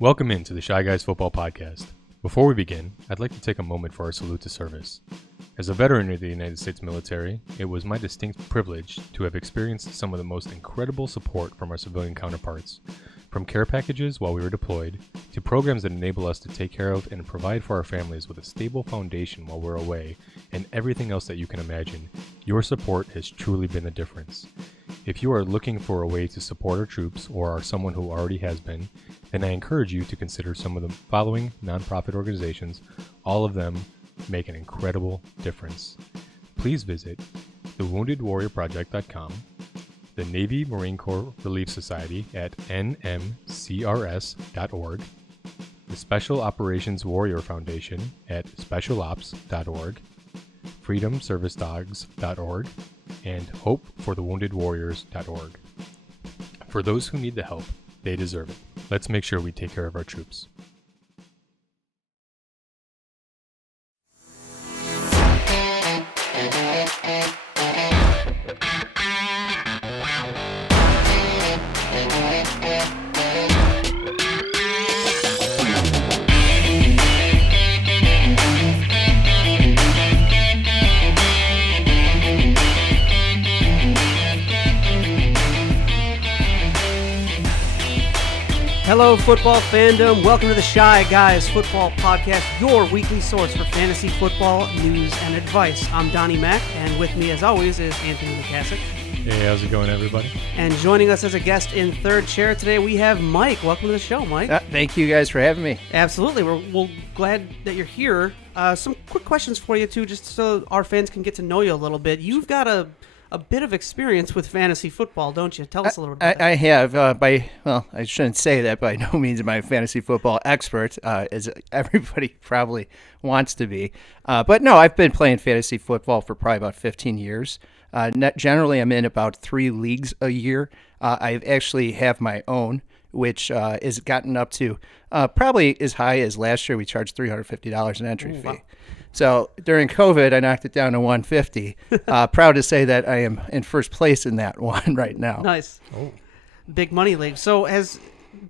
Welcome into the ChiGuys Football Podcast. Before we begin, I'd like to take a moment for our salute to service. As a veteran of the United States military, it was my distinct privilege to have experienced some of the most incredible support from our civilian counterparts, from care packages while we were deployed, to programs that enable us to take care of and provide for our families with a stable foundation while we're away, and everything else that you can imagine. Your support has truly been the difference. If you are looking for a way to support our troops or are someone who already has been, then I encourage you to consider some of the following nonprofit organizations. All of them make an incredible difference. Please visit thewoundedwarriorproject.com, the Navy Marine Corps Relief Society at nmcrs.org, the Special Operations Warrior Foundation at specialops.org, freedomservicedogs.org, and hopeforthewoundedwarriors.org. For those who need the help, they deserve it. Let's make sure we take care of our troops. Hello, football fandom. Welcome to the ChiGuys Football Podcast, your weekly source for fantasy football news and advice. I'm Donnie Mack, and with me, as always, is Anthony McCassick. Hey, how's it going, everybody? And joining us as a guest in third chair today, we have Mike. Welcome to the show, Mike. Thank you guys for having me. Absolutely. We're glad that you're here. Some quick questions for you, too, just so our fans can get to know you a little bit. You've got a bit of experience with fantasy football, don't you? Tell us a little bit. I have. I shouldn't say that. By no means am I a fantasy football expert, as everybody probably wants to be. But no, I've been playing fantasy football for probably about 15 years. Generally, I'm in about 3 leagues a year. I actually have my own, which has gotten up to probably as high as last year. We charged $350 an entry fee. Wow. So during COVID, I knocked it down to $150. Proud to say that I am in first place in that one right now. Nice. Oh. Big money league. So as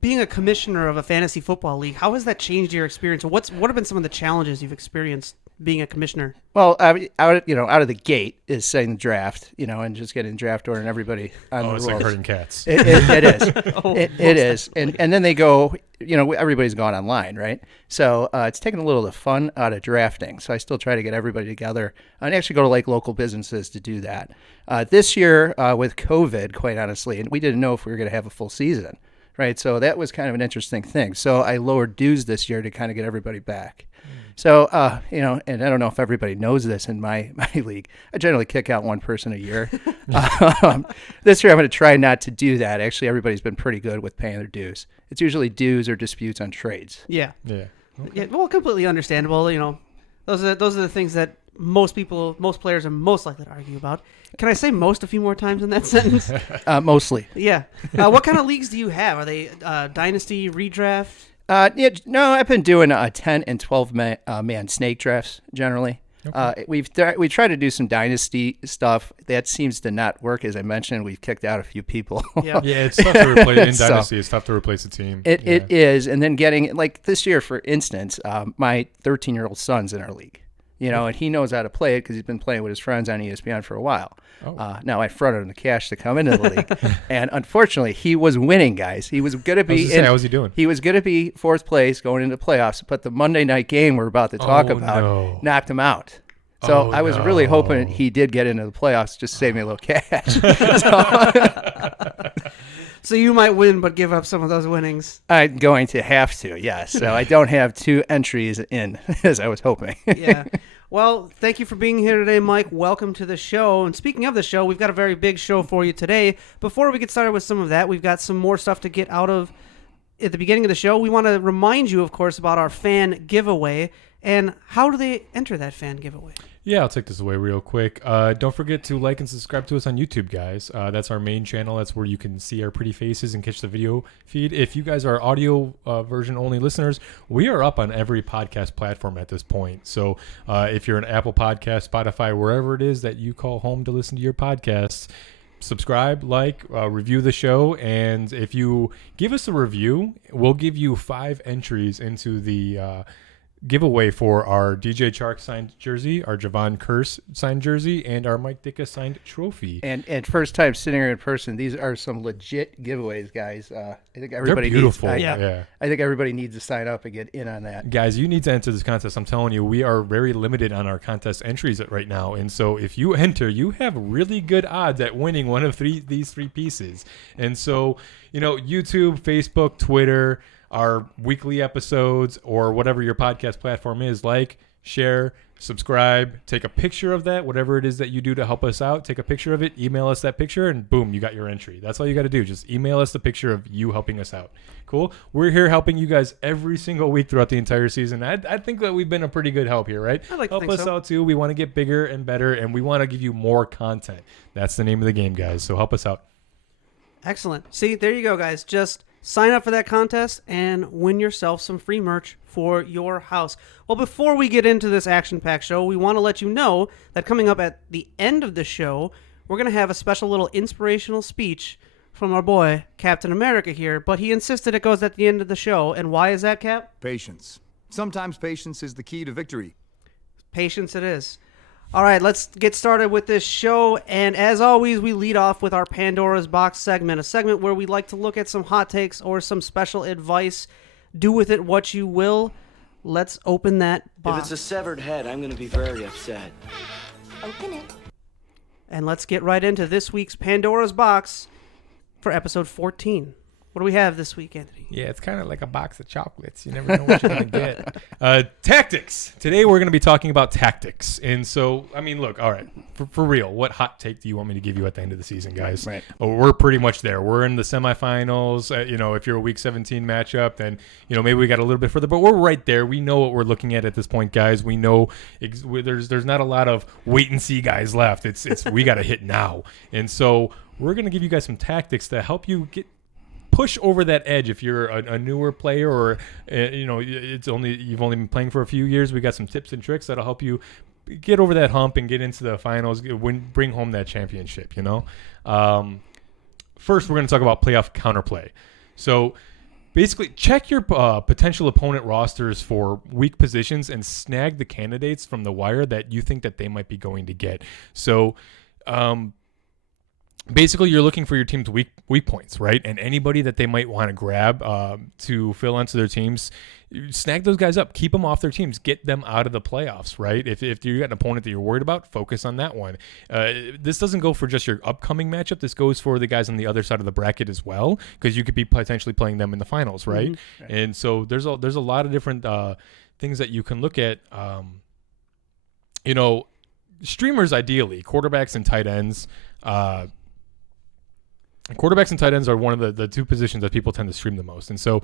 being a commissioner of a fantasy football league, how has that changed your experience? What have been some of the challenges you've experienced being a commissioner? Well, out of the gate is setting the draft, and just getting draft order and everybody on the rules. It's like herding cats. It is. It is. And then they go, everybody's gone online, right? So it's taken a little of the fun out of drafting. So I still try to get everybody together and actually go to like local businesses to do that. This year with COVID, quite honestly, and we didn't know if we were going to have a full season, right? So that was kind of an interesting thing. So I lowered dues this year to kind of get everybody back. So, and I don't know if everybody knows this in my league. I generally kick out one person a year. This year I'm going to try not to do that. Actually, everybody's been pretty good with paying their dues. It's usually dues or disputes on trades. Yeah. Yeah. Okay. Yeah. Well, completely understandable. Those are the things that most players are most likely to argue about. Can I say most a few more times in that sentence? Mostly. Yeah. What kind of leagues do you have? Are they dynasty, redraft? No, I've been doing 10 and 12 man snake drafts generally. Okay. We try to do some dynasty stuff. That seems to not work. As I mentioned, we've kicked out a few people. Yeah, it's tough to replace in dynasty. It's tough to replace a team. It is, and then getting like this year, for instance, my 13-year-old son's in our league. And he knows how to play it because he's been playing with his friends on ESPN for a while. Oh. Now I fronted him the cash to come into the league, and unfortunately, he was winning, guys. He was going to be. How was he doing? He was going to be fourth place going into playoffs, but the Monday night game we're about to talk about knocked him out. So I was really hoping he did get into the playoffs, just save me a little cash. So you might win, but give up some of those winnings. I'm going to have to, yes. So I don't have 2 entries in, as I was hoping. Yeah. Well, thank you for being here today, Mike. Welcome to the show. And speaking of the show, we've got a very big show for you today. Before we get started with some of that, we've got some more stuff to get out of at the beginning of the show. We want to remind you, of course, about our fan giveaway. And how do they enter that fan giveaway? Yeah, I'll take this away real quick. Don't forget to like and subscribe to us on YouTube, guys. That's our main channel. That's where you can see our pretty faces and catch the video feed. If you guys are audio version only listeners, we are up on every podcast platform at this point. So if you're an Apple Podcast, Spotify, wherever it is that you call home to listen to your podcasts, subscribe, like, review the show, and if you give us a review, we'll give you 5 entries into the giveaway for our DJ Chark signed jersey, our Javon Curse signed jersey, and our Mike Ditka signed trophy. And first time sitting here in person, these are some legit giveaways, guys. I think everybody They're beautiful. needs. Yeah. I think everybody needs to sign up and get in on that. Guys, you need to enter this contest. I'm telling you, we are very limited on our contest entries right now, and so if you enter, you have really good odds at winning one of these 3 pieces. And so, YouTube, Facebook, Twitter, our weekly episodes, or whatever your podcast platform is, like, share, subscribe, take a picture of that, whatever it is that you do to help us out. Take a picture of it, email us that picture, and boom, you got your entry. That's all you got to do. Just email us the picture of you helping us out. Cool. We're here helping you guys every single week throughout the entire season. I think that we've been a pretty good help here, right? I like to help think us so. out too. We want to get bigger and better, and we want to give you more content. That's the name of the game, guys. So help us out. Excellent. See, there you go, guys. Just sign up for that contest and win yourself some free merch for your house. Well, before we get into this action-packed show, we want to let you know that coming up at the end of the show, we're going to have a special little inspirational speech from our boy, Captain America here, but he insisted it goes at the end of the show. And why is that, Cap? Patience. Sometimes patience is the key to victory. Patience it is. All right, let's get started with this show. And as always, we lead off with our Pandora's Box segment, a segment where we like to look at some hot takes or some special advice. Do with it what you will. Let's open that box. If it's a severed head, I'm going to be very upset. Open it. And let's get right into this week's Pandora's Box for episode 14. What do we have this week, Anthony? Yeah, it's kind of like a box of chocolates. You never know what you're going to get. Tactics. Today we're going to be talking about tactics. And so, I mean, look, all right, for real, what hot take do you want me to give you at the end of the season, guys? Right. Oh, we're pretty much there. We're in the semifinals. If you're a week 17 matchup, then, maybe we got a little bit further. But we're right there. We know what we're looking at this point, guys. We know there's not a lot of wait and see guys left. It's we got to hit now. And so we're going to give you guys some tactics to help you push over that edge if you're a newer player, or you've only been playing for a few years. We got some tips and tricks that'll help you get over that hump and get into the finals, bring home that championship. First, we're going to talk about playoff counterplay. So basically, check your potential opponent rosters for weak positions and snag the candidates from the wire that you think that they might be going to get. So basically, you're looking for your team's weak points, right? And anybody that they might want to grab to fill onto their teams, snag those guys up, keep them off their teams, get them out of the playoffs, right? If you got an opponent that you're worried about, focus on that one. This doesn't go for just your upcoming matchup. This goes for the guys on the other side of the bracket as well, because you could be potentially playing them in the finals, right? Mm-hmm. Right. And so there's a lot of different things that you can look at. Streamers ideally, quarterbacks and tight ends. Quarterbacks and tight ends are one of the 2 positions that people tend to stream the most. And so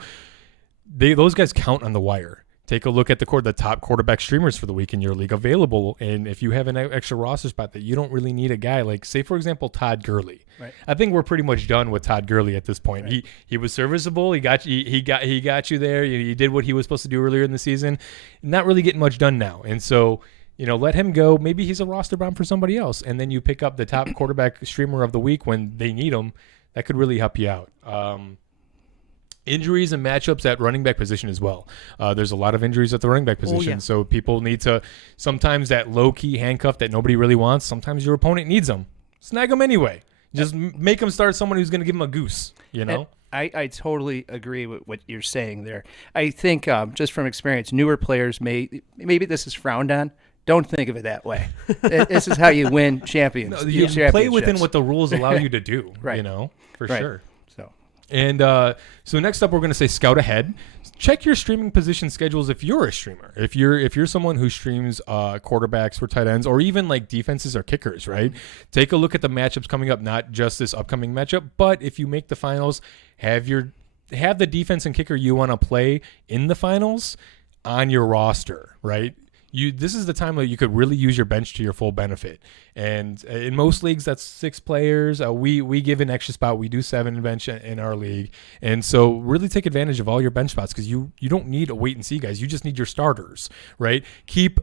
those guys count on the wire. Take a look at the top quarterback streamers for the week in your league available. And if you have an extra roster spot that you don't really need a guy like, say, for example, Todd Gurley. Right. I think we're pretty much done with Todd Gurley at this point. Right. He was serviceable. He got you there. He did what he was supposed to do earlier in the season. Not really getting much done now. And so, let him go. Maybe he's a roster bomb for somebody else. And then you pick up the top quarterback streamer of the week when they need him. That could really help you out. Injuries and matchups at running back position as well. There's a lot of injuries at the running back position. So people need to, sometimes that low-key handcuff that nobody really wants, sometimes your opponent needs them. Snag them anyway. Just make them start someone who's going to give them a goose, I totally agree with what you're saying there. I think just from experience, newer players maybe this is frowned on. Don't think of it that way. This is how you win champions. No, you play within what the rules allow you to do, right. For sure. So next up, we're going to say scout ahead. Check your streaming position schedules if you're a streamer. If you're someone who streams quarterbacks or tight ends or even like defenses or kickers, right? Take a look at the matchups coming up, not just this upcoming matchup, but if you make the finals, have the defense and kicker you want to play in the finals on your roster, right? This is the time that you could really use your bench to your full benefit. And in most leagues, that's 6 players. We give an extra spot. We do 7 bench in our league. And so really take advantage of all your bench spots because you don't need a wait and see, guys. You just need your starters, right? Keep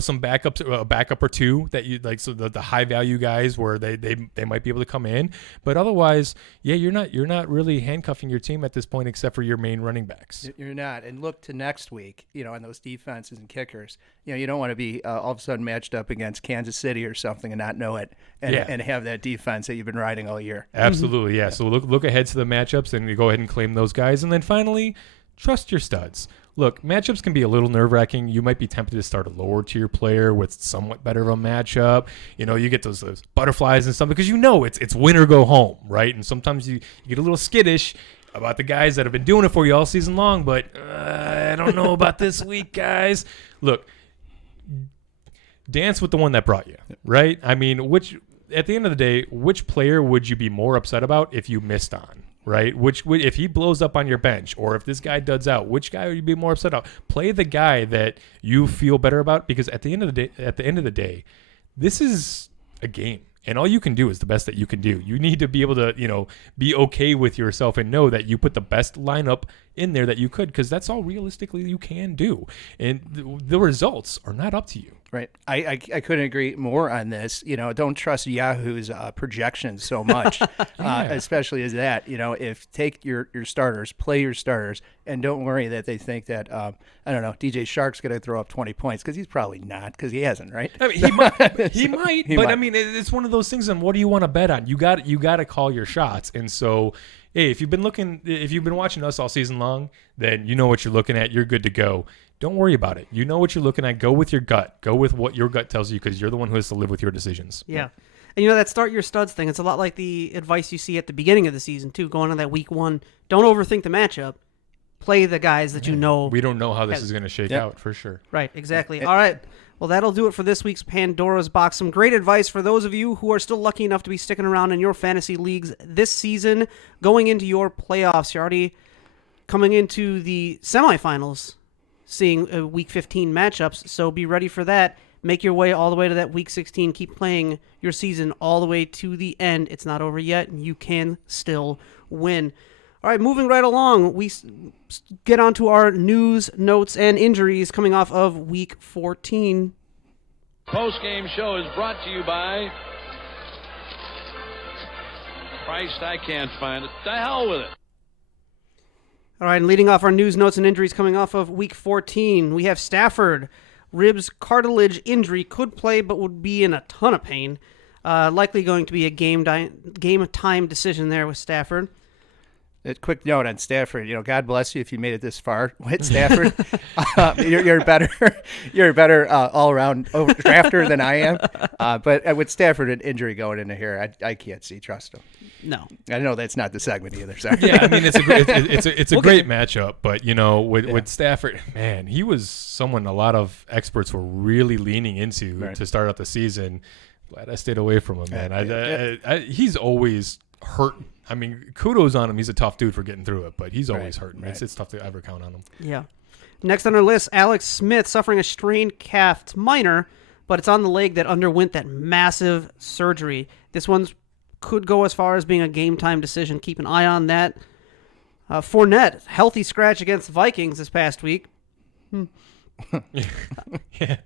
some backups, a backup or two that you like. So the high value guys where they might be able to come in, but otherwise, yeah, you're not really handcuffing your team at this point except for your main running backs. You're not. And look to next week, on those defenses and kickers. You don't want to be all of a sudden matched up against Kansas City or something and not know it and have that defense that you've been riding all year. Absolutely, yeah. So look ahead to the matchups and you go ahead and claim those guys, and then finally, trust your studs. Look, matchups can be a little nerve-wracking. You might be tempted to start a lower-tier player with somewhat better of a matchup. You get those butterflies and stuff because it's win or go home, right? And sometimes you get a little skittish about the guys that have been doing it for you all season long, but I don't know about this week, guys. Look, dance with the one that brought you, right? I mean, at the end of the day, which player would you be more upset about if you missed on? Right? If he blows up on your bench or if this guy duds out, which guy would you be more upset about? Play the guy that you feel better about, because at the end of the day, this is a game. And all you can do is the best that you can do. You need to be able to, be okay with yourself and know that you put the best lineup in there that you could, because that's all realistically you can do. And the results are not up to you. Right. I couldn't agree more on this. Don't trust Yahoo's projections so much, especially as that. If take your starters, play your starters, and don't worry that they think that, DJ Shark's going to throw up 20 points, because he's probably not, because he hasn't, right? I mean, he might, but I mean, it's one of those things. And what do you want to bet on? You got to call your shots. And so, hey, if you've been watching us all season long, then you know what you're looking at. You're good to go. Don't worry about it. You know what you're looking at. Go with your gut. Go with what your gut tells you, because you're the one who has to live with your decisions. Yeah. And that start your studs thing, it's a lot like the advice you see at the beginning of the season, too, going on that week one. Don't overthink the matchup. Play the guys that you know. We don't know how this is going to shake out, for sure. Right, exactly. All right. Well, that'll do it for this week's Pandora's Box. Some great advice for those of you who are still lucky enough to be sticking around in your fantasy leagues this season, going into your playoffs. You're already coming into the semifinals, seeing Week 15 matchups, so be ready for that. Make your way all the way to that Week 16. Keep playing your season all the way to the end. It's not over yet, and you can still win. All right, moving right along, we get on to our news, notes, and injuries coming off of Week 14. Post-game show is brought to you by... Christ, I can't find it. The hell with it. All right, and leading off our news, notes, and injuries coming off of Week 14, we have Stafford. Ribs cartilage injury, could play but would be in a ton of pain. Likely going to be a game time decision there with Stafford. A quick note on Stafford. God bless you if you made it this far with Stafford. You're a better all around drafter than I am. But with Stafford an injury going into here, I can't trust him. No, I know that's not the segment either. Sorry. Yeah, I mean it's a great matchup, but with Stafford, man, he was someone a lot of experts were really leaning into to start out the season. Glad I stayed away from him, man. He's always hurt. I mean, kudos on him. He's a tough dude for getting through it, but he's always hurting. Right. It's tough to ever count on him. Yeah. Next on our list, Alex Smith suffering a strained calf. It's minor, but it's on the leg that underwent that massive surgery. This one could go as far as being a game-time decision. Keep an eye on that. Fournette, healthy scratch against the Vikings this past week. Yeah,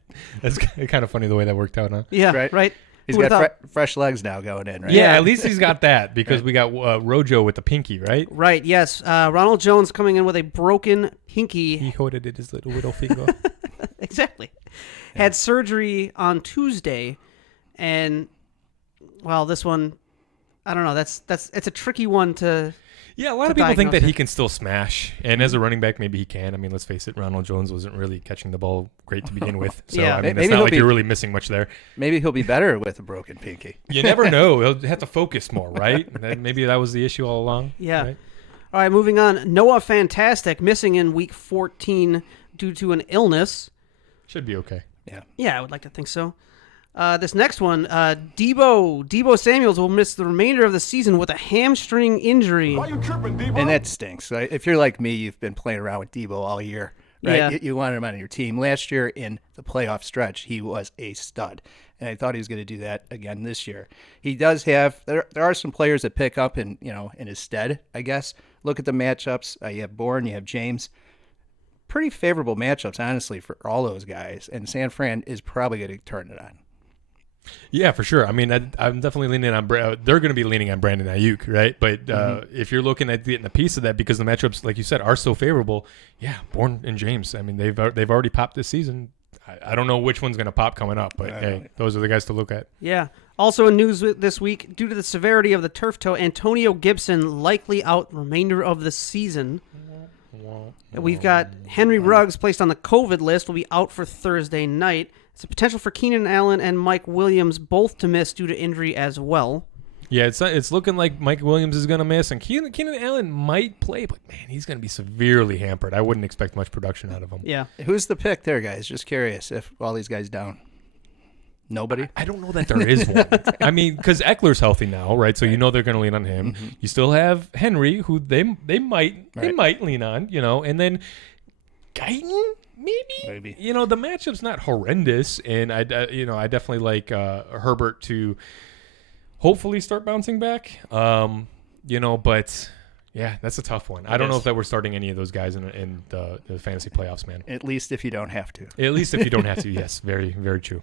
that's kind of funny the way that worked out, huh? Yeah, right. He's got fresh legs now going in, right? Yeah, at least he's got that because we got Rojo with the pinky, right? Right, yes. Ronald Jones coming in with a broken pinky. He holded it his little finger. Exactly. Yeah. Had surgery on Tuesday, and, well, this one, I don't know. It's a tricky one to... Yeah, a lot of people think that he can still smash, and as a running back, maybe he can. I mean, let's face it, Ronald Jones wasn't really catching the ball great to begin with, so I mean, it's not like you're really missing much there. Maybe he'll be better with a broken pinky. You never know. He'll have to focus more, right? Maybe that was the issue all along. Yeah. Right? All right, moving on. Noah Fantastic missing in Week 14 due to an illness. Should be okay. Yeah, I would like to think so. This next one, Deebo Samuels will miss the remainder of the season with a hamstring injury. Why you tripping, Deebo? And that stinks. Right? If you're like me, you've been playing around with Deebo all year. Right? Yeah. You wanted him on your team. Last year in the playoff stretch, he was a stud. And I thought he was going to do that again this year. He does have, there are some players that pick up in his stead, I guess. Look at the matchups. You have Bourne, you have James. pretty favorable matchups, honestly, for all those guys. And San Fran is probably going to turn it on. Yeah, for sure. I mean, I'm definitely leaning on. They're going to be leaning on Brandon Ayuk, right? But if you're looking at getting a piece of that, because the matchups, like you said, are so favorable. Yeah, Bourne and James. I mean, they've already popped this season. I don't know which one's going to pop coming up, but hey, those are the guys to look at. Yeah. Also in news this week, due to the severity of the turf toe, Antonio Gibson likely out the remainder of the season. We've got Henry Ruggs placed on the COVID list, will be out for Thursday night. It's a potential for Keenan Allen and Mike Williams both to miss due to injury as well. Yeah, it's looking like Mike Williams is going to miss, and Keenan Allen might play, but man, he's going to be severely hampered. I wouldn't expect much production out of him. Yeah. Who's the pick there, guys? Just curious if all these guys down. Nobody? I don't know that there is one. I mean, because Eckler's healthy now, right? So you know they're going to lean on him. Mm-hmm. You still have Henry, who they might lean on, and then Guyton. Maybe. The matchup's not horrendous, and I definitely like Herbert to hopefully start bouncing back. But yeah, that's a tough one. I don't know if that we're starting any of those guys in the fantasy playoffs, man. At least if you don't have to. At least if you don't have to. Yes, very, very true.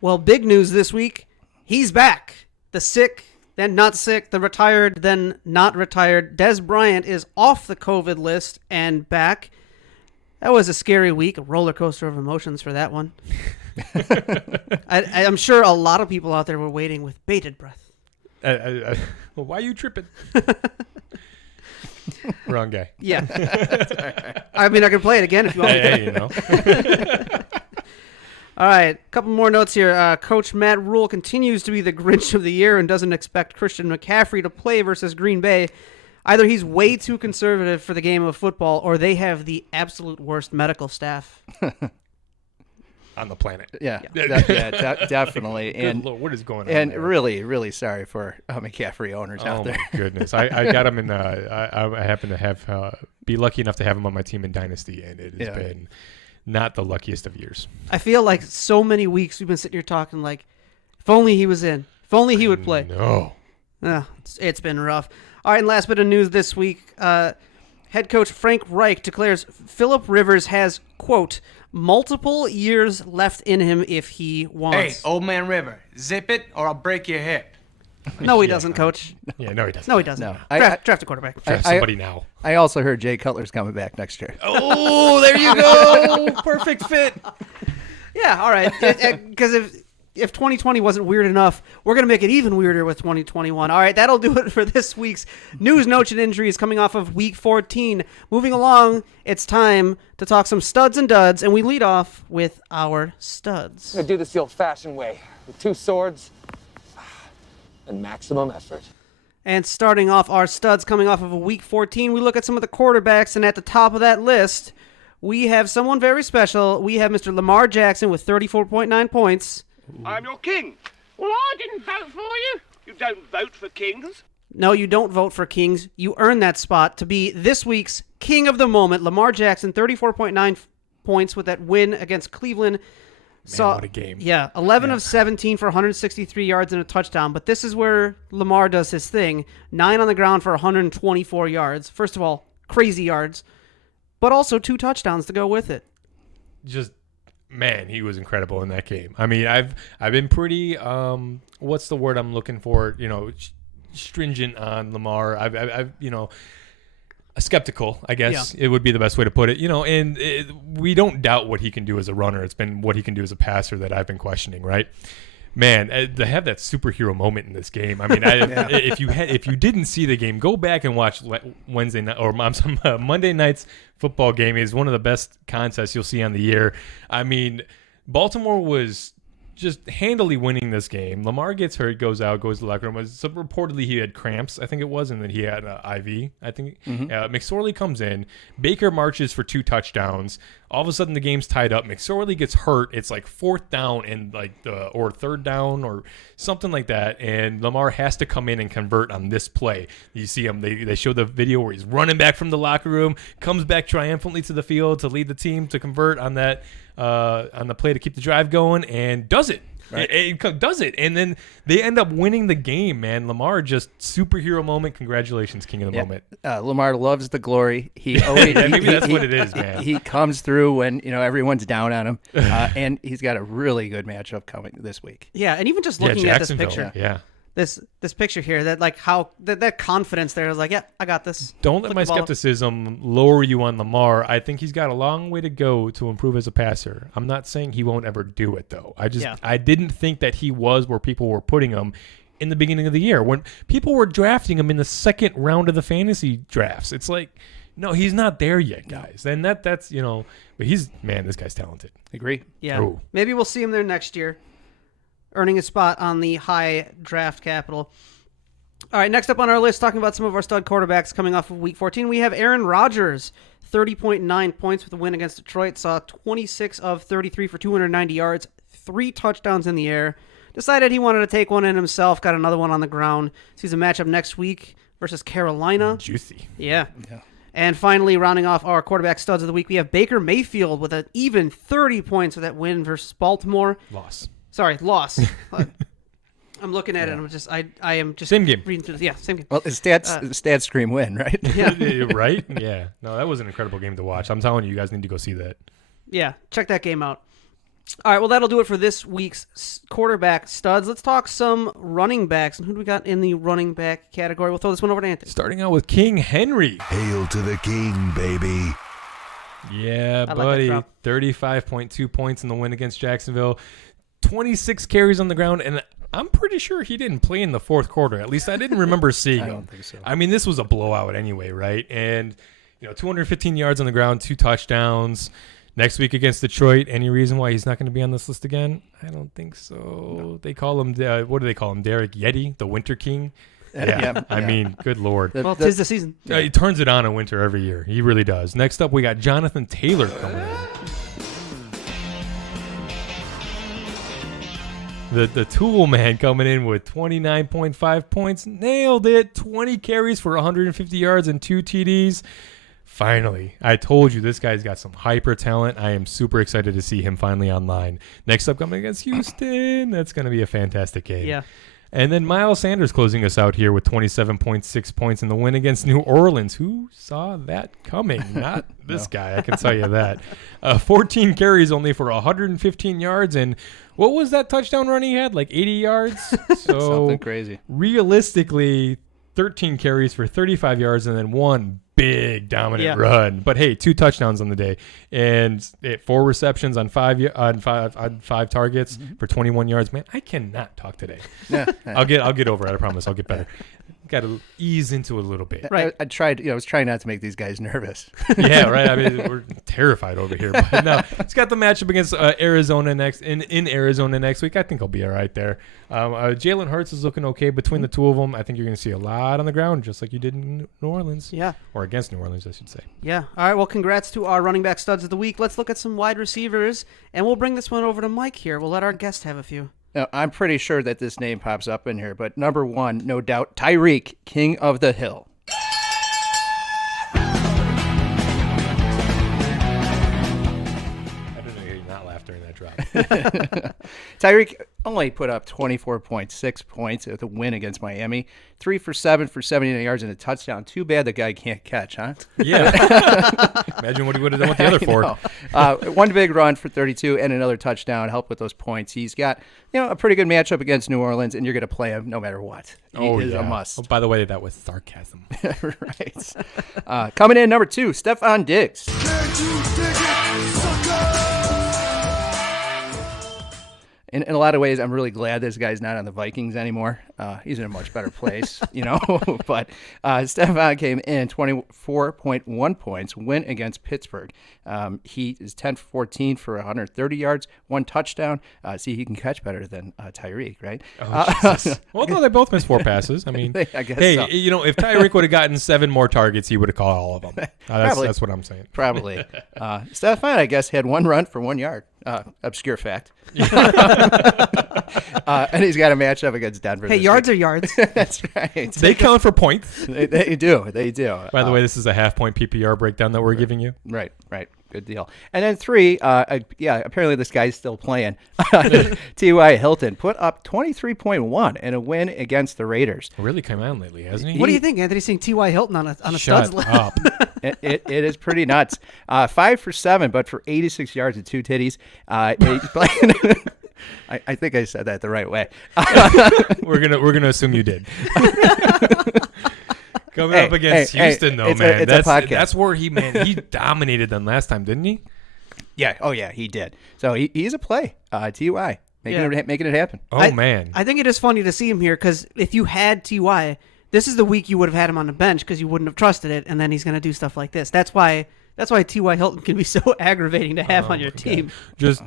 Well, big news this week. He's back. The sick, then not sick, the retired, then not retired. Des Bryant is off the COVID list and back. That was a scary week, a roller coaster of emotions for that one. I'm sure a lot of people out there were waiting with bated breath. Well, why are you tripping? Wrong guy. Yeah. I mean, I can play it again if you want me to. All right, a couple more notes here. Coach Matt Rule continues to be the Grinch of the year and doesn't expect Christian McCaffrey to play versus Green Bay. Either he's way too conservative for the game of football, or they have the absolute worst medical staff on the planet. Yeah, definitely. And Lord, what is going on? And there? really, really sorry for McCaffrey owners out there. Oh my goodness, I got him in. I happen to have be lucky enough to have him on my team in Dynasty, and it has been not the luckiest of years. I feel like so many weeks we've been sitting here talking like, if only he was in, if only he would play. No. It's been rough. All right, and last bit of news this week. Head coach Frank Reich declares Phillip Rivers has, quote, multiple years left in him if he wants. Hey, old man River, zip it or I'll break your hip. No, he doesn't, Coach. Yeah, no, he doesn't. No, he doesn't. No. Draft a quarterback. Draft somebody now. I also heard Jay Cutler's coming back next year. Oh, there you go. Perfect fit. Yeah, all right. Because if 2020 wasn't weird enough, we're going to make it even weirder with 2021. All right, that'll do it for this week's news, notes, and injuries coming off of Week 14. Moving along, it's time to talk some studs and duds, and we lead off with our studs. I'm gonna do this the old-fashioned way, with 2 swords and maximum effort. And starting off our studs coming off of a Week 14, we look at some of the quarterbacks, and at the top of that list, we have someone very special. We have Mr. Lamar Jackson with 34.9 points. I'm your king. Well, I didn't vote for you. You don't vote for kings. No, you don't vote for kings. You earn that spot to be this week's king of the moment. Lamar Jackson, 34.9 points with that win against Cleveland. Man, what a game. Yeah, 11 of 17 for 163 yards and a touchdown. But this is where Lamar does his thing. 9 on the ground for 124 yards. First of all, crazy yards. But also 2 touchdowns to go with it. Man, he was incredible in that game. I mean, I've been pretty what's the word I'm looking for? Stringent on Lamar. I've skeptical, I guess it would be the best way to put it. And we don't doubt what he can do as a runner. It's been what he can do as a passer that I've been questioning, right? Man, to have that superhero moment in this game. I mean, if you didn't see the game, go back and watch Wednesday night or Monday night's football game. Is one of the best contests you'll see on the year. I mean, Baltimore was just handily winning this game. Lamar gets hurt, goes out, goes to the locker room. So reportedly he had cramps, I think it was, and then he had an IV, I think. McSorley comes in. Baker marches for 2 touchdowns. All of a sudden the game's tied up. McSorley gets hurt. It's like 4th down and or 3rd down or something like that. And Lamar has to come in and convert on this play. You see him. They show the video where he's running back from the locker room, comes back triumphantly to the field to lead the team to convert on that on the play to keep the drive going, and does it. Right. It does it, and then they end up winning the game, man. Lamar, just superhero moment. Congratulations, king of the moment. Lamar loves the glory. He always, maybe that's what it is, man. He comes through when everyone's down on him, and he's got a really good matchup coming this week. Yeah, and even just looking at this Jacksonville. picture, Yeah. this picture here, that like how that confidence there is like, yeah, I got this. Don't let Flick my the ball. skepticism lower you on Lamar. I think he's got a long way to go to improve as a passer. I'm not saying he won't ever do it, though. I didn't think that he was where people were putting him in the beginning of the year. When people were drafting him in the second round of the fantasy drafts, it's like, no, he's not there yet, guys. And that's, but this guy's talented. Agree. Yeah, Ooh. maybe we'll see him there next year, earning a spot on the high draft capital. All right, next up on our list, talking about some of our stud quarterbacks coming off of Week 14, we have Aaron Rodgers, 30.9 points with a win against Detroit, saw 26 of 33 for 290 yards, 3 touchdowns in the air, decided he wanted to take one in himself, got another one on the ground, sees a matchup next week versus Carolina. Juicy. Yeah. And finally, rounding off our quarterback studs of the week, we have Baker Mayfield with an even 30 points with that win versus Baltimore. Loss. I'm looking at it. I am just Same game. reading through this. Yeah, same game. Well, the stats scream win, right? Yeah. Right? Yeah. No, that was an incredible game to watch. I'm telling you guys need to go see that. Yeah, check that game out. All right, well, that'll do it for this week's quarterback studs. Let's talk some running backs. And who do we got in the running back category? We'll throw this one over to Anthony. Starting out with King Henry. Hail to the king, baby. Yeah, I buddy. like 35.2 points in the win against Jacksonville. 26 carries on the ground, and I'm pretty sure he didn't play in the fourth quarter. At least I didn't remember seeing him. I don't think so. I mean, this was a blowout anyway, right? And 215 yards on the ground, 2 touchdowns. Next week against Detroit, any reason why he's not going to be on this list again? I don't think so. No. They call him, what do they call him? Derek Yeti, the Winter King? Yeah. I mean, good Lord. Well, 'tis the season. He turns it on in winter every year. He really does. Next up, we got Jonathan Taylor coming in. The tool man coming in with 29.5 points. Nailed it. 20 carries for 150 yards and 2 TDs. Finally, I told you this guy's got some hyper talent. I am super excited to see him finally online. Next up, coming against Houston. That's going to be a fantastic game. Yeah. And then Miles Sanders closing us out here with 27.6 points in the win against New Orleans. Who saw that coming? Not this guy, I can tell you that. 14 carries only for 115 yards. And what was that touchdown run he had? Like 80 yards? So something crazy. Realistically, 13 carries for 35 yards and then one big dominant run. But hey, 2 touchdowns on the day and 4 receptions on 5 targets for 21 yards. Man, I cannot talk today. I'll get over it. I promise. I'll get better. Got to ease into it a little bit. Right. I tried. I was trying not to make these guys nervous. Yeah, right. I mean, we're terrified over here. But no, it's got the matchup against Arizona next in Arizona next week. I think I'll be all right there. Jalen Hurts is looking okay between the two of them. I think you're going to see a lot on the ground, just like you did in New Orleans. Yeah. Or against New Orleans, I should say. Yeah. All right. Well, congrats to our running back studs of the week. Let's look at some wide receivers, and we'll bring this one over to Mike here. We'll let our guest have a few. Now, I'm pretty sure that this name pops up in here, but number 1, no doubt, Tyreek, King of the Hill. I didn't know you not laugh during that drop. Tyreek only put up 24.6 points with a win against Miami. 3 for 7 for 79 yards and a touchdown. Too bad the guy can't catch, huh? Yeah. Imagine what he would have done with the other 4. One big run for 32 and another touchdown. Help with those points. He's got a pretty good matchup against New Orleans, and you're going to play him no matter what. He is a must. Oh, by the way, that was sarcasm. Right. Coming in number 2, Stephon Diggs. In a lot of ways, I'm really glad this guy's not on the Vikings anymore. He's in a much better place, But Stephon came in 24.1 points, win against Pittsburgh. He is 10 for 14 for 130 yards, 1 touchdown. See, he can catch better than Tyreek, right? Well, no, they both missed 4 passes. I mean, I guess hey, so. If Tyreek would have gotten 7 more targets, he would have caught all of them. That's what I'm saying. Probably. Stephon, I guess, had 1 run for 1 yard. Obscure fact. And he's got a matchup against Denver. Hey, yards are yards. That's right. They count for points. They do. By the way, this is a half-point PPR breakdown that we're giving you. Right. Good deal. And then 3, apparently this guy's still playing. T.Y. Hilton put up 23.1 in a win against the Raiders. Really come on lately, hasn't he? What do you think, Anthony? Seeing T.Y. Hilton on a studs Shut list. up. It is pretty nuts. 5 for 7, but for 86 yards and 2 titties. He's playing. I think I said that the right way. We're gonna assume you did. Coming up against Houston, though, man. It's a podcast. That's where he dominated them last time, didn't he? Yeah. Oh, yeah, he did. So he's a play. T.Y. making it happen. Oh, man. I think it is funny to see him here because if you had T.Y., this is the week you would have had him on the bench because you wouldn't have trusted it, and then he's going to do stuff like this. That's why T.Y. Hilton can be so aggravating to have on your team. Just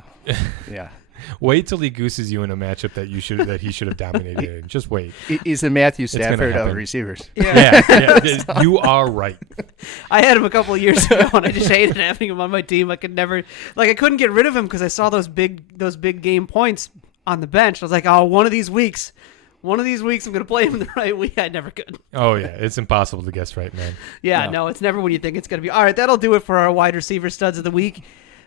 Yeah. wait till he gooses you in a matchup that he should have dominated in. Just wait. He's the Matthew gonna Stafford of happen. receivers. Yeah. You are right. I had him a couple of years ago, and I just hated having him on my team. I couldn't get rid of him because I saw those big game points on the bench. I was like, oh, one of these weeks I'm going to play him the right week. I never could. Oh, yeah. It's impossible to guess right, man. Yeah, no, it's never when you think it's going to be. All right, that'll do it for our wide receiver studs of the week.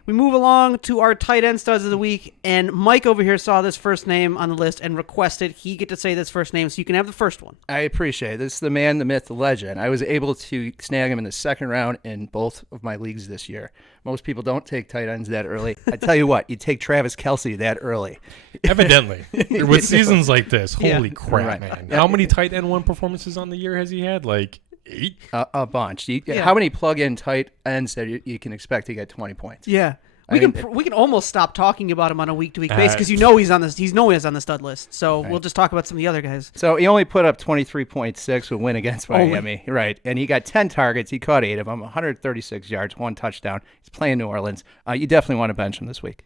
We move along to our tight end studs of the week, and Mike over here saw this first name on the list and requested he get to say this first name, so you can have the first one. I appreciate it. This is the man, the myth, the legend. I was able to snag him in the second round in both of my leagues this year. Most people don't take tight ends that early. I tell you what, you take Travis Kelce that early. Evidently. With seasons like this, holy Yeah. crap, Right. man. How many tight end 1 performances on the year has he had? Like 8? A bunch. Yeah. How many plug-in tight ends that you can expect to get 20 points? Yeah. We can almost stop talking about him on a week-to-week basis because he's on the stud list. So we'll just talk about some of the other guys. So he only put up 23.6 with win against Miami. Right. And he got 10 targets. He caught 8 of them, 136 yards, 1 touchdown. He's playing New Orleans. You definitely want to bench him this week.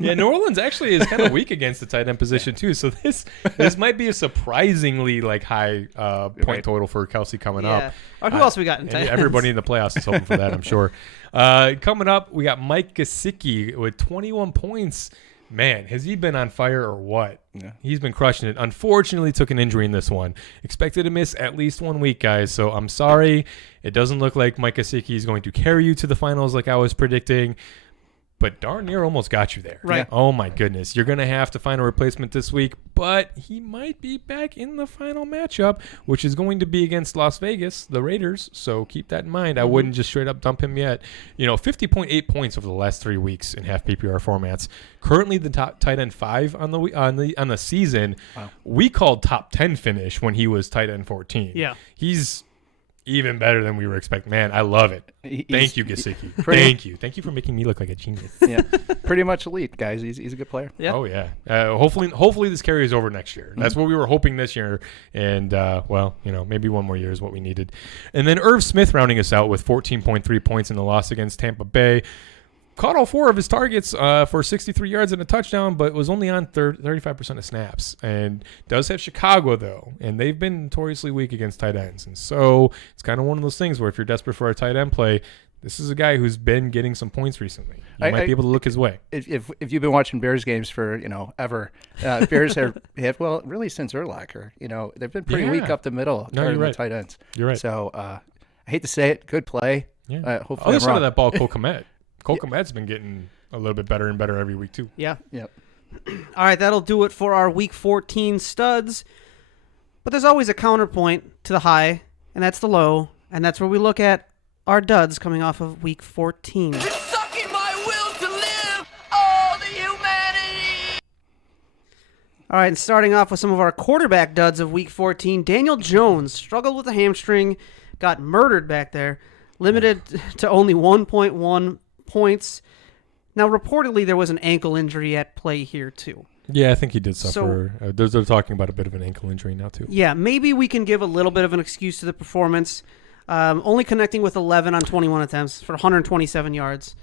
Yeah, New Orleans actually is kind of weak against the tight end position too. So this might be a surprisingly high point total for Kelce coming up. Or who else we got in tight ends? Everybody in the playoffs is hoping for that, I'm sure. Coming up, we got Mike Gesicki with 21 points. Man, has he been on fire or what? Yeah. He's been crushing it. Unfortunately, took an injury in this one. Expected to miss at least 1 week, guys. So I'm sorry. It doesn't look like Mike Gesicki is going to carry you to the finals like I was predicting. But darn near almost got you there. Right. Oh, my goodness. You're going to have to find a replacement this week. But he might be back in the final matchup, which is going to be against Las Vegas, the Raiders. So keep that in mind. I wouldn't just straight up dump him yet. 50.8 points over the last 3 weeks in half PPR formats. Currently the top tight end 5 on the season. Wow. We called top 10 finish when he was tight end 14. Yeah. He's even better than we were expecting. Man, I love it. Thank you, Gesicki. Thank you for making me look like a genius. Yeah, pretty much elite, guys. He's a good player. Yeah. Oh yeah. Hopefully this carries over next year. That's what we were hoping this year. And maybe 1 more year is what we needed. And then Irv Smith rounding us out with 14.3 points in the loss against Tampa Bay. Caught all 4 of his targets for 63 yards and a touchdown, but was only on 35% of snaps. And does have Chicago, though, and they've been notoriously weak against tight ends. And so it's kind of one of those things where if you're desperate for a tight end play, this is a guy who's been getting some points recently. You might be able to look his way. If you've been watching Bears games for ever, Bears have really since Urlacher, they've been pretty weak up the middle. No, you're right. The tight ends. You're right. So I hate to say it, good play. Yeah. Hopefully Other I'm side wrong. of that ball, Cole Kmet. Cole Kmet's been getting a little bit better and better every week too. Yeah. Yep. All right, that'll do it for our Week 14 studs. But there's always a counterpoint to the high, and that's the low, and that's where we look at our duds coming off of Week 14. You're sucking my will to live, all the humanity. All right, and starting off with some of our quarterback duds of Week 14, Daniel Jones struggled with a hamstring, got murdered back there, limited to only 1.1 points. Now, reportedly, there was an ankle injury at play here, too. Yeah, I think he did suffer. They're talking about a bit of an ankle injury now, too. Yeah, maybe we can give a little bit of an excuse to the performance. Only connecting with 11 on 21 attempts for 127 yards.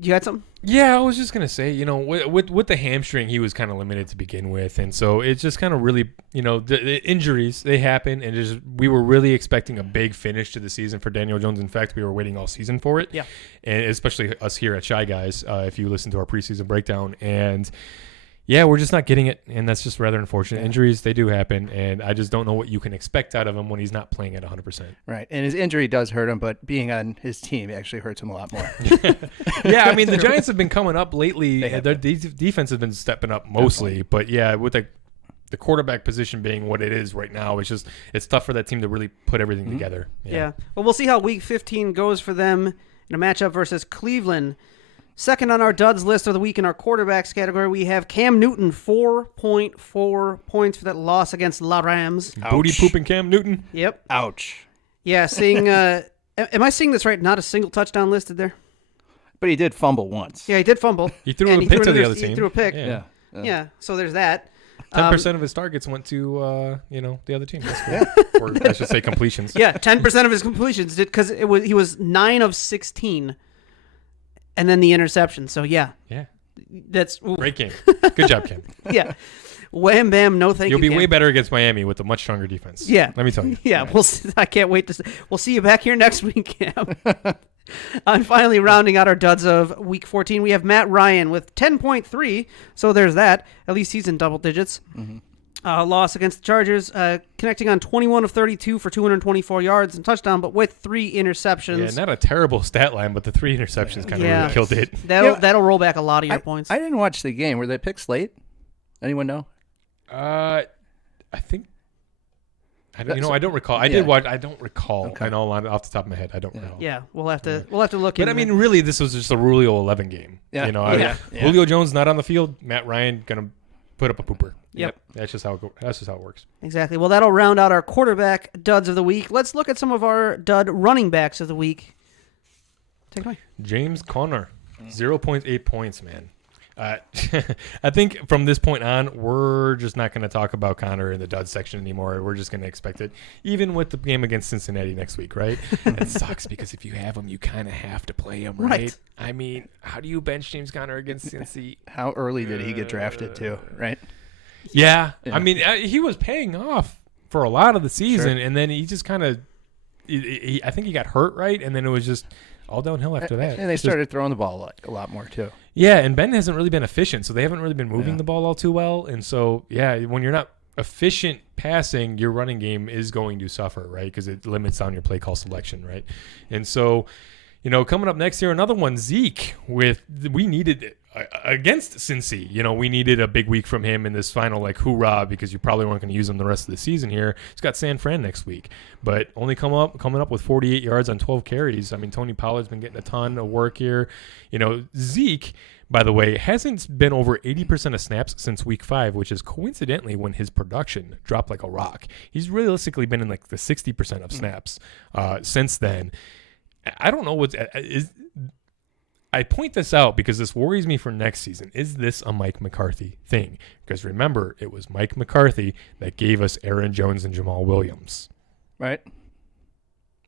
You had something? Yeah, I was just gonna say, with the hamstring, he was kind of limited to begin with, and so it's just kind of really, the injuries, they happen, and we were really expecting a big finish to the season for Daniel Jones. In fact, we were waiting all season for it. Yeah, and especially us here at ChiGuys, if you listen to our preseason breakdown, and yeah, we're just not getting it, and that's just rather unfortunate. Yeah. Injuries, they do happen, and I just don't know what you can expect out of him when he's not playing at 100%. Right, and his injury does hurt him, but being on his team actually hurts him a lot more. Yeah, I mean, the Giants have been coming up lately. Their defense has been stepping up mostly, but yeah, with the quarterback position being what it is right now, it's tough for that team to really put everything together. Yeah. Well, we'll see how Week 15 goes for them in a matchup versus Cleveland. Second on our duds list of the week in our quarterbacks category, we have Cam Newton, 4.4 points for that loss against La Rams. Ouch. Booty pooping Cam Newton. Yep. Ouch. Yeah, seeing. Am I seeing this right? Not a single touchdown listed there. But he did fumble once. Yeah, he did fumble. He threw a pick to the other team. He threw a pick. Yeah. So there's that. 10% of his targets went to the other team. That's cool. Or I should say completions. Yeah, 10% of his completions did because he was 9 of 16. And then the interception. So, yeah. Yeah. That's great game. Good job, Ken. Yeah. Wham, bam, no thank you, You'll be Ken. way better against Miami with a much stronger defense. Yeah. Let me tell you. Yeah. I can't wait to we'll see you back here next week, Cam. And finally, rounding out our duds of Week 14, we have Matt Ryan with 10.3. So there's that. At least he's in double digits. Mm-hmm. Loss against the Chargers, connecting on 21 of 32 for 224 yards and touchdown, but with 3 interceptions. Yeah, not a terrible stat line, but the 3 interceptions kind of really killed it. That'll roll back a lot of your points. I didn't watch the game. Were they picks late? Anyone know? I think. I don't recall. I did watch. I don't recall. Okay. I know off the top of my head. I don't recall. Yeah, we'll have to look. But I mean, really, this was just a Julio 11 game. Yeah. Julio Jones not on the field. Matt Ryan gonna put up a pooper. Yep. That's just how it works. Exactly. Well, that'll round out our quarterback duds of the week. Let's look at some of our dud running backs of the week. Take it away. James Conner, 0.8 points, man. I think from this point on, we're just not going to talk about Conner in the dud section anymore. We're just going to expect it, even with the game against Cincinnati next week, right? It sucks because if you have him, you kind of have to play him, right? I mean, how do you bench James Conner against Cincy? How early did he get drafted too, right? Yeah. I mean, he was paying off for a lot of the season, and then he just kind of, I think he got hurt, right? And then it was just all downhill after that. And they started throwing the ball a lot more too. Yeah, and Ben hasn't really been efficient, so they haven't really been moving the ball all too well. And so, yeah, when you're not efficient passing, your running game is going to suffer, right? Because it limits on your play call selection, right? And so, coming up next year, another one, Zeke, we needed against Cincy. We needed a big week from him in this final hoorah, because you probably weren't going to use him the rest of the season here. He's got San Fran next week, but only coming up with 48 yards on 12 carries. I mean, Tony Pollard's been getting a ton of work here. Zeke, by the way, hasn't been over 80% of snaps since week 5, which is coincidentally when his production dropped like a rock. He's realistically been in the 60% of snaps since then. I don't know I point this out because this worries me for next season. Is this a Mike McCarthy thing? Because remember, it was Mike McCarthy that gave us Aaron Jones and Jamal Williams. Right.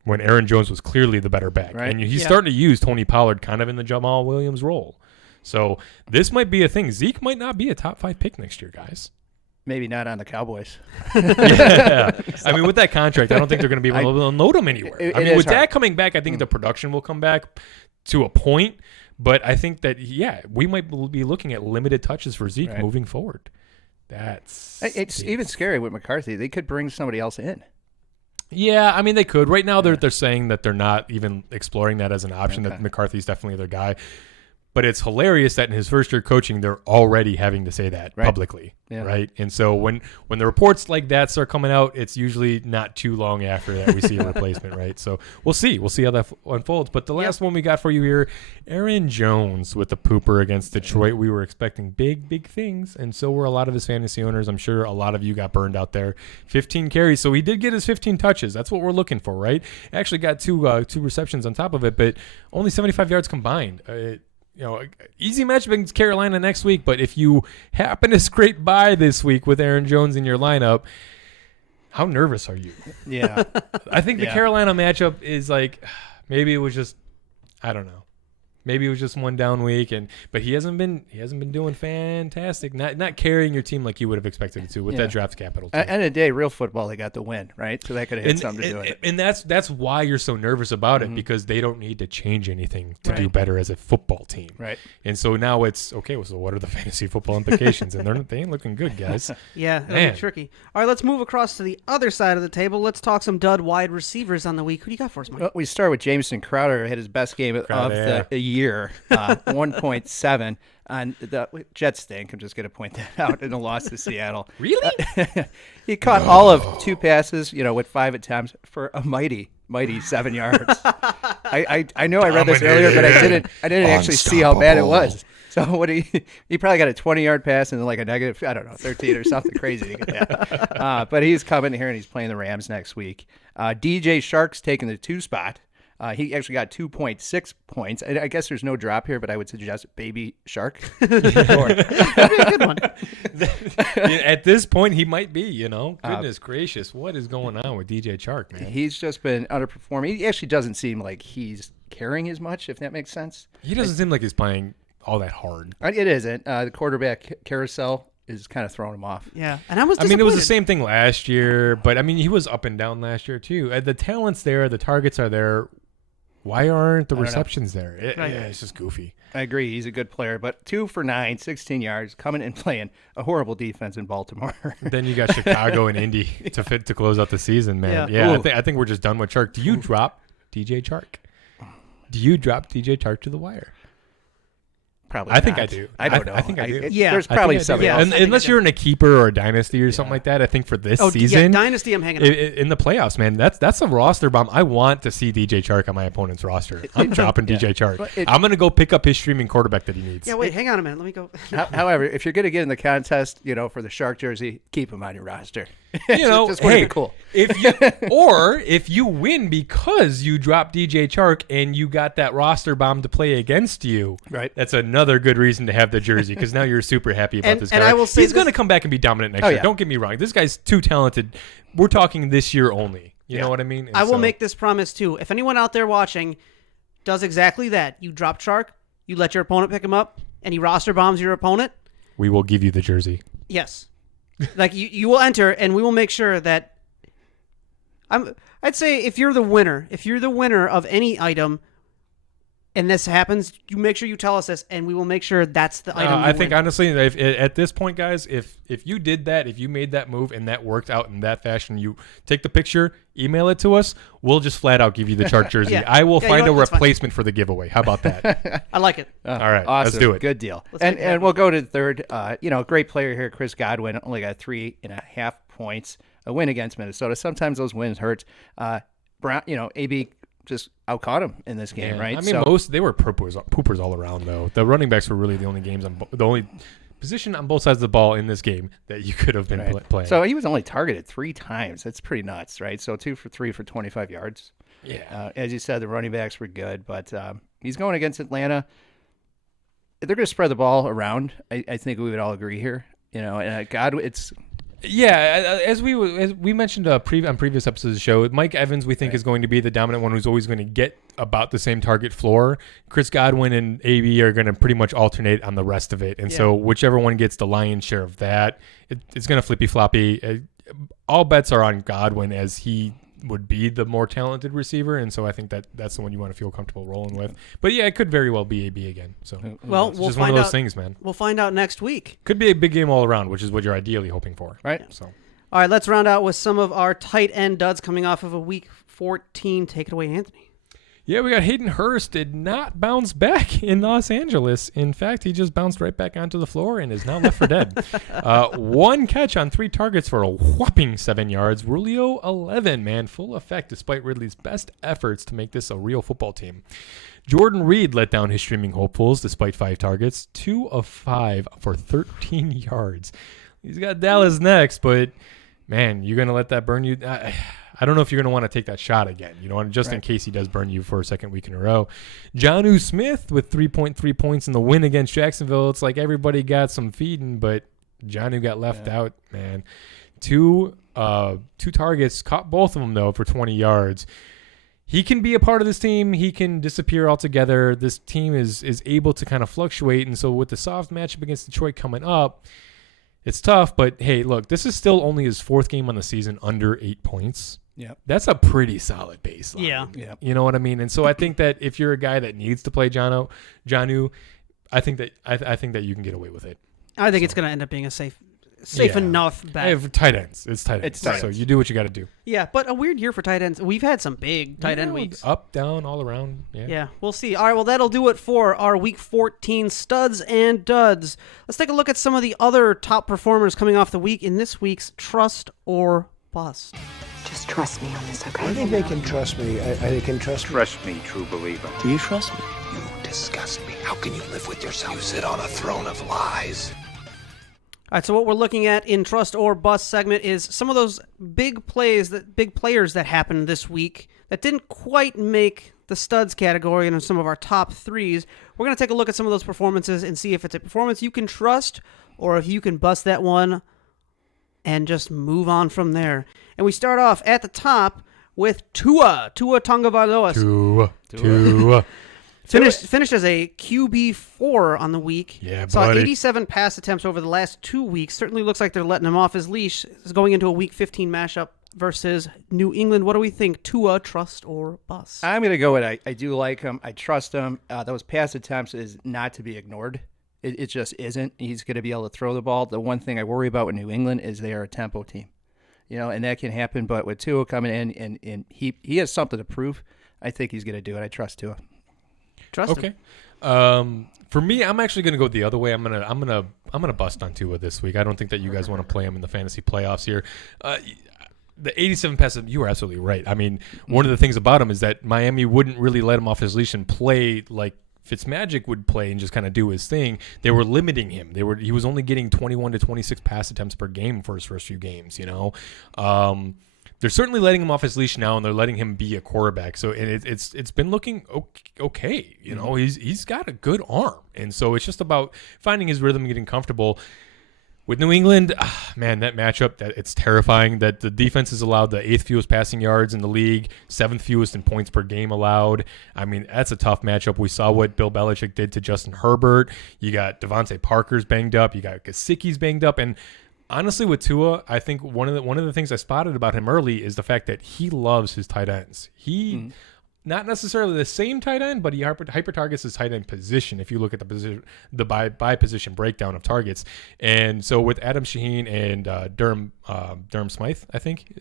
When Aaron Jones was clearly the better back. Right. And he's starting to use Tony Pollard kind of in the Jamal Williams role. So this might be a thing. Zeke might not be a top 5 pick next year, guys. Maybe not on the Cowboys. Yeah. I mean, with that contract, I don't think they're going to be able to unload him anywhere. With Dak coming back, I think the production will come back to a point. But I think that, we might be looking at limited touches for Zeke moving forward. It's even scary with McCarthy. They could bring somebody else in. Yeah, I mean, they could. Right now, they're saying that they're not even exploring that as an option, that McCarthy's definitely their guy. But it's hilarious that in his first year coaching, they're already having to say that publicly, right? And so when the reports like that start coming out, it's usually not too long after that we see a replacement, right? So we'll see how that unfolds. But the last one we got for you here, Aaron Jones with the pooper against Detroit. We were expecting big things, and so were a lot of his fantasy owners. I'm sure a lot of you got burned out there. 15 carries, so he did get his 15 touches. That's what we're looking for, right? Actually got two receptions on top of it, but only 75 yards combined. Easy matchup against Carolina next week, but if you happen to scrape by this week with Aaron Jones in your lineup, how nervous are you? Yeah. I think the Carolina matchup is maybe it was just, I don't know. Maybe it was just one down week, but he hasn't been doing fantastic. Not carrying your team like you would have expected it to with that draft capital. Too. At the end of the day, real football, they got the win, right? So that could have had something to do with it. And that's why you're so nervous about it, because they don't need to change anything to do better as a football team. Right. And so now it's okay. So what are the fantasy football implications? And they ain't looking good, guys. Yeah, it'll be tricky. All right, let's move across to the other side of the table. Let's talk some dud wide receivers on the week. Who do you got for us, Mike? Well, we start with Jameson Crowder, who had his best game of the year, 1.7. And the Jets stink. I'm just going to point that out in a loss to Seattle. Really? He caught all of 2 passes, with 5 attempts for a mighty 7 yards. I know I read this earlier, but I didn't actually see how bad it was. So what he probably got a 20-yard pass and like a negative, I don't know, 13 or something crazy to get that. But he's coming here and he's playing the Rams next week. DJ Shark's taking the 2 spot. He actually got 2.6 points. I guess there's no drop here, but I would suggest Baby Shark. That'd be a good one. At this point, he might be, Goodness gracious, what is going on with DJ Shark, man? He's just been underperforming. He actually doesn't seem like he's carrying as much, if that makes sense. He doesn't seem like he's playing all that hard. It isn't. The quarterback carousel is kind of throwing him off. Yeah, and I was it was the same thing last year, but he was up and down last year too. The talent's there, the targets are there. Why aren't the receptions there? It's just goofy. I agree. He's a good player, but 2 for 9, 16 yards, coming and playing a horrible defense in Baltimore. Then you got Chicago and Indy to close out the season, man. Yeah, I think we're just done with Chark. Do you drop DJ Chark? Do you drop DJ Chark to the wire? Probably. I think I do. I don't know. I think I do. There's probably something else. Unless you're in a keeper or a dynasty or something like that. I think for this season, yeah, dynasty, I'm hanging out. In the playoffs, man, that's a roster bomb. I want to see DJ Chark on my opponent's roster. I'm dropping DJ Chark. I'm going to go pick up his streaming quarterback that he needs. Yeah, wait, hang on a minute. Let me go. However, if you're going to get in the contest, for the Shark jersey, keep him on your roster. Just hey, cool. If you win because you dropped DJ Chark and you got that roster bomb to play against you, right? That's another good reason to have the jersey because now you're super happy about this guy. And I will say he's going to come back and be dominant next year. Yeah. Don't get me wrong. This guy's too talented. We're talking this year only. You know what I mean? And I will make this promise too. If anyone out there watching does exactly that, you drop Chark, you let your opponent pick him up, and he roster bombs your opponent, we will give you the jersey. Yes. Like you will enter, and we will make sure that. I'd say if you're the winner of any item, and this happens, you make sure you tell us this, and we will make sure that's the item. I think honestly, at this point, guys, if you did that, if you made that move and that worked out in that fashion, you take the picture, email it to us. We'll just flat out give you the Chark jersey. Yeah. I will find a replacement for the giveaway. How about that? I like it. All right, awesome. let's do it. Good deal. And we'll go to the third. Great player here, Chris Godwin, only got 3.5 points. A win against Minnesota. Sometimes those wins hurt. Brown, AB just outcaught him in this game, right? They were poopers all around though. The running backs were really the only position on both sides of the ball in this game that you could have been playing. So he was only targeted 3 times. That's pretty nuts, right? So 2 for 3 for 25 yards. Yeah. As you said, the running backs were good, but he's going against Atlanta. They're going to spread the ball around. I think we would all agree here. It's. Yeah, as we mentioned on previous episodes of the show, Mike Evans we think is going to be the dominant one who's always going to get about the same target floor. Chris Godwin and AB are going to pretty much alternate on the rest of it, and so whichever one gets the lion's share of that, it's going to flippy floppy. All bets are on Godwin as he would be the more talented receiver, and so I think that's the one you want to feel comfortable rolling with. But yeah, it could very well be AB again. So we'll it's just find one of those out, things, man. We'll find out next week. Could be a big game all around, which is what you're ideally hoping for, right? So, all right, let's round out with some of our tight end duds coming off of a week 14. Take it away, Anthony. Yeah, we got Hayden Hurst did not bounce back in Los Angeles. In fact, he just bounced right back onto the floor and is now left for dead. 1 catch on 3 targets for a whopping 7 yards. Rulio 11, man, full effect despite Ridley's best efforts to make this a real football team. Jordan Reed let down his streaming hopefuls despite 5 targets, 2 of 5 for 13 yards. He's got Dallas next, but man, you're going to let that burn you? I don't know if you're going to want to take that shot again, just in case he does burn you for a second week in a row. Jonnu Smith with 3.3 points in the win against Jacksonville. It's like everybody got some feeding, but Jonnu got left out, man. 2 targets, caught both of them, though, for 20 yards. he can be a part of this team. He can disappear altogether. This team is able to kind of fluctuate. And so with the soft matchup against Detroit coming up, it's tough. But, hey, look, this is still only his 4th game on the season under 8 points. Yeah, that's a pretty solid baseline. Yeah. You know what I mean? And so I think that if you're a guy that needs to play Jonnu, I think that you can get away with it. I think it's going to end up being a safe enough bet. I have tight ends. It's tight ends. So you do what you got to do. Yeah, but a weird year for tight ends. We've had some big tight end weeks. Up, down, all around. Yeah, we'll see. All right, well, that'll do it for our Week 14 studs and duds. Let's take a look at some of the other top performers coming off the week in this week's Trust or Bust. Just trust me on this, okay? I think they can trust me. They can trust me. Trust me, true believer. Do you trust me? You disgust me. How can you live with yourself? You sit on a throne of lies. All right, so what we're looking at in Trust or Bust segment is some of those big players that happened this week that didn't quite make the studs category and some of our top 3s. We're going to take a look at some of those performances and see if it's a performance you can trust or if you can bust that one and just move on from there. And we start off at the top with Tua Tagovailoa. Tua. Finished as a QB4 on the week. Yeah, Saw buddy. 87 pass attempts over the last 2 weeks. Certainly looks like they're letting him off his leash. Is going into a Week 15 mashup versus New England. What do we think? Tua, trust or bust? I'm going to go with I do like him. I trust him. Those pass attempts is not to be ignored. It just isn't. He's going to be able to throw the ball. The one thing I worry about with New England is they are a tempo team. And that can happen. But with Tua coming in and he has something to prove, I think he's going to do it. I trust Tua. Trust him. For me, I'm actually going to go the other way. I'm gonna bust on Tua this week. I don't think that you guys want to play him in the fantasy playoffs here. The 87 passes, you were absolutely right. I mean, one of the things about him is that Miami wouldn't really let him off his leash and play like Fitzmagic would play and just kind of do his thing. They were limiting him. He was only getting 21 to 26 pass attempts per game for his first few games. They're certainly letting him off his leash now, and they're letting him be a quarterback. So it's been looking okay. He's got a good arm, and so it's just about finding his rhythm, and getting comfortable. With New England, man, that matchup, it's terrifying that the defense has allowed the 8th fewest passing yards in the league, 7th fewest in points per game allowed. I mean, that's a tough matchup. We saw what Bill Belichick did to Justin Herbert. You got Devontae Parker's banged up. You got Gesicki's banged up. And honestly, with Tua, I think one of the things I spotted about him early is the fact that he loves his tight ends. He not necessarily the same tight end, but he hyper targets his tight end position. If you look at the position, the by position breakdown of targets, and so with Adam Shaheen and Durham Smythe, I think.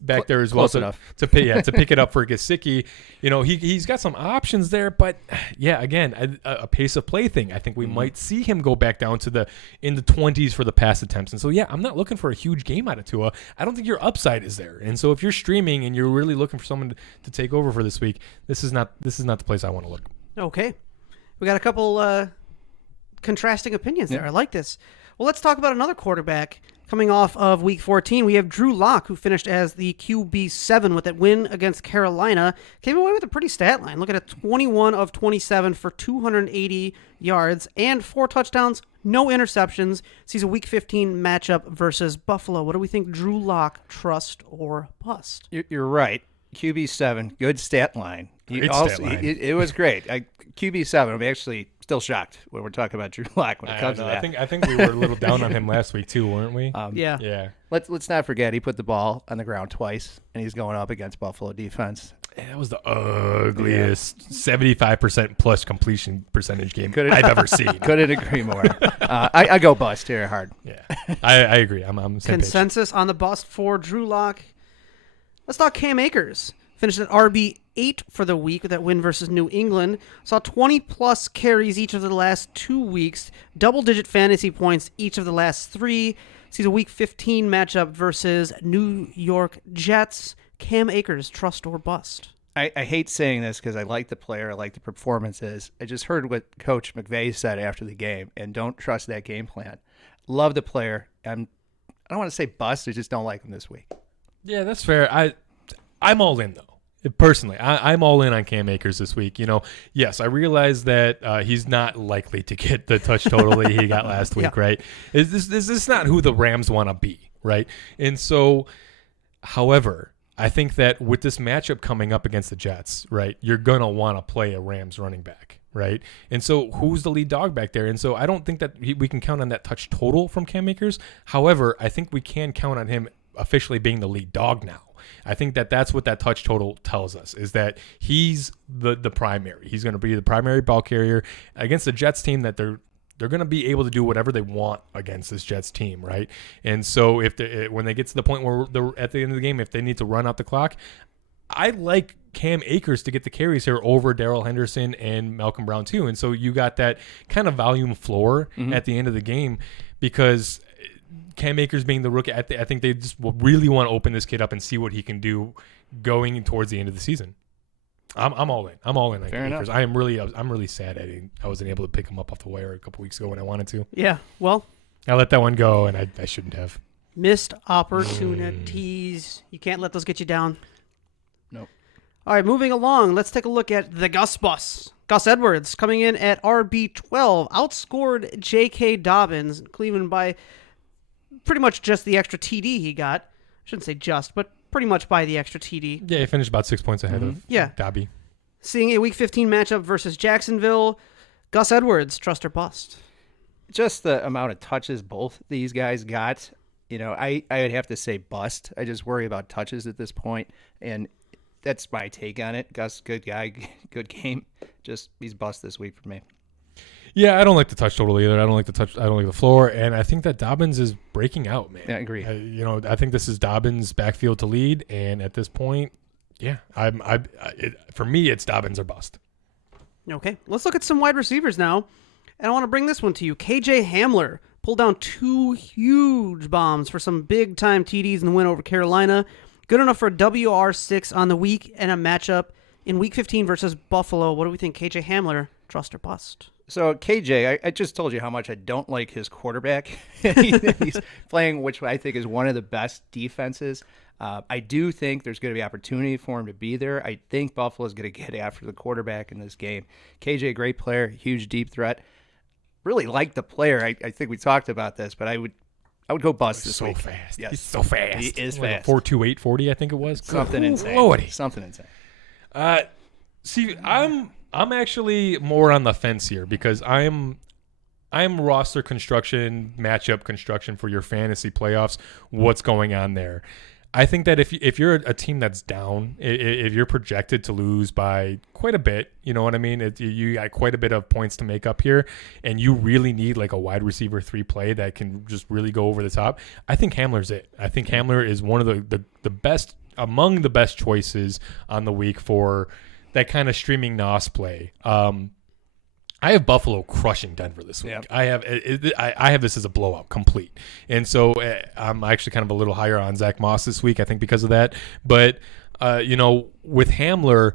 Back there as well, to pick it up for Gesicki. He's got some options there, but again, a pace of play thing. I think we might see him go back down to in the 20s for the pass attempts. And so I'm not looking for a huge game out of Tua. I don't think your upside is there. And so if you're streaming and you're really looking for someone to take over for this week, this is not the place I want to look. Okay, we got a couple contrasting opinions there. I like this. Well, let's talk about another quarterback. Coming off of Week 14, we have Drew Lock, who finished as the QB7 with that win against Carolina. Came away with a pretty stat line. Look at it, 21 of 27 for 280 yards and 4 touchdowns, no interceptions. Sees a Week 15 matchup versus Buffalo. What do we think, Drew Lock, trust or bust? You're right. QB7, good stat line. It was great. QB7, I'm actually still shocked when we're talking about Drew Lock when it comes to that. I think we were a little down on him last week too, weren't we? Yeah. Let's not forget he put the ball on the ground twice, and he's going up against Buffalo defense. That was the ugliest 75% plus completion percentage game I've ever seen. Couldn't agree more. I go bust here hard. Yeah, I agree. I'm same consensus page. On the bust for Drew Lock. Let's talk Cam Akers. Finished at RB8 for the week with that win versus New England. Saw 20-plus carries each of the last 2 weeks. Double-digit fantasy points each of the last 3. Sees a Week 15 matchup versus New York Jets. Cam Akers, trust or bust? I hate saying this because I like the player, I like the performances. I just heard what Coach McVay said after the game, and don't trust that game plan. Love the player. I don't want to say bust, I just don't like him this week. Yeah, that's fair. I'm all in, though. Personally, I'm all in on Cam Akers this week. Yes, I realize that he's not likely to get the touch total that he got last week, right? Is this not who the Rams want to be, right? And so, however, I think that with this matchup coming up against the Jets, right, you're going to want to play a Rams running back, right? And so who's the lead dog back there? And so I don't think that we can count on that touch total from Cam Akers. However, I think we can count on him officially being the lead dog now. I think that that's what that touch total tells us, is that he's the primary. He's going to be the primary ball carrier against the Jets team that they're going to be able to do whatever they want against this Jets team, right? And so when they get to the point where they're at the end of the game, if they need to run out the clock, I like Cam Akers to get the carries here over Darrell Henderson and Malcolm Brown too. And so you got that kind of volume floor at the end of the game, because Cam Akers being the rookie, I think they just will really want to open this kid up and see what he can do going towards the end of the season. I'm all in. I'm all in on Cam Akers. I'm really sad I wasn't able to pick him up off the wire a couple weeks ago when I wanted to. Yeah, well, I let that one go, and I shouldn't have. Missed opportunities. You can't let those get you down. Nope. All right, moving along. Let's take a look at the Gus Bus. Gus Edwards coming in at RB12, outscored J.K. Dobbins, Cleveland by pretty much just the extra TD he got. I shouldn't say just, but pretty much by the extra TD. Yeah, he finished about 6 points ahead of Dobby. Seeing a Week 15 matchup versus Jacksonville, Gus Edwards, trust or bust? Just the amount of touches both these guys got, I would have to say bust. I just worry about touches at this point, and that's my take on it. Gus, good guy, good game. Just he's bust this week for me. Yeah, I don't like the touch total either. I don't like the floor, and I think that Dobbins is breaking out, man. Yeah, I agree. I think this is Dobbins' backfield to lead, and at this point, yeah, for me, it's Dobbins or bust. Okay, let's look at some wide receivers now, and I want to bring this one to you. KJ Hamler pulled down 2 huge bombs for some big-time TDs in the win over Carolina. Good enough for a WR6 on the week and a matchup in Week 15 versus Buffalo. What do we think, KJ Hamler, trust or bust? So KJ, I just told you how much I don't like his quarterback. He's playing, which I think is one of the best defenses. I do think there's going to be opportunity for him to be there. I think Buffalo's going to get after the quarterback in this game. KJ, great player, huge deep threat. Really like the player. I think we talked about this, but I would go bust this week. Fast. Yes. He's so fast. He is fast. 4.28 40, I think it was. Something insane. Lordy. Something insane. See, I'm actually more on the fence here, because I'm roster construction, matchup construction for your fantasy playoffs. What's going on there? I think that if you're a team that's down, if you're projected to lose by quite a bit, you know what I mean? You got quite a bit of points to make up here, and you really need like a wide receiver 3 play that can just really go over the top. I think Hamler's it. I think Hamler is one of the best, among the best choices on the week for that kind of streaming NOS play. I have Buffalo crushing Denver this week. Yep. I have this as a blowout complete. And so I'm actually kind of a little higher on Zach Moss this week, I think, because of that. But, with Hamler,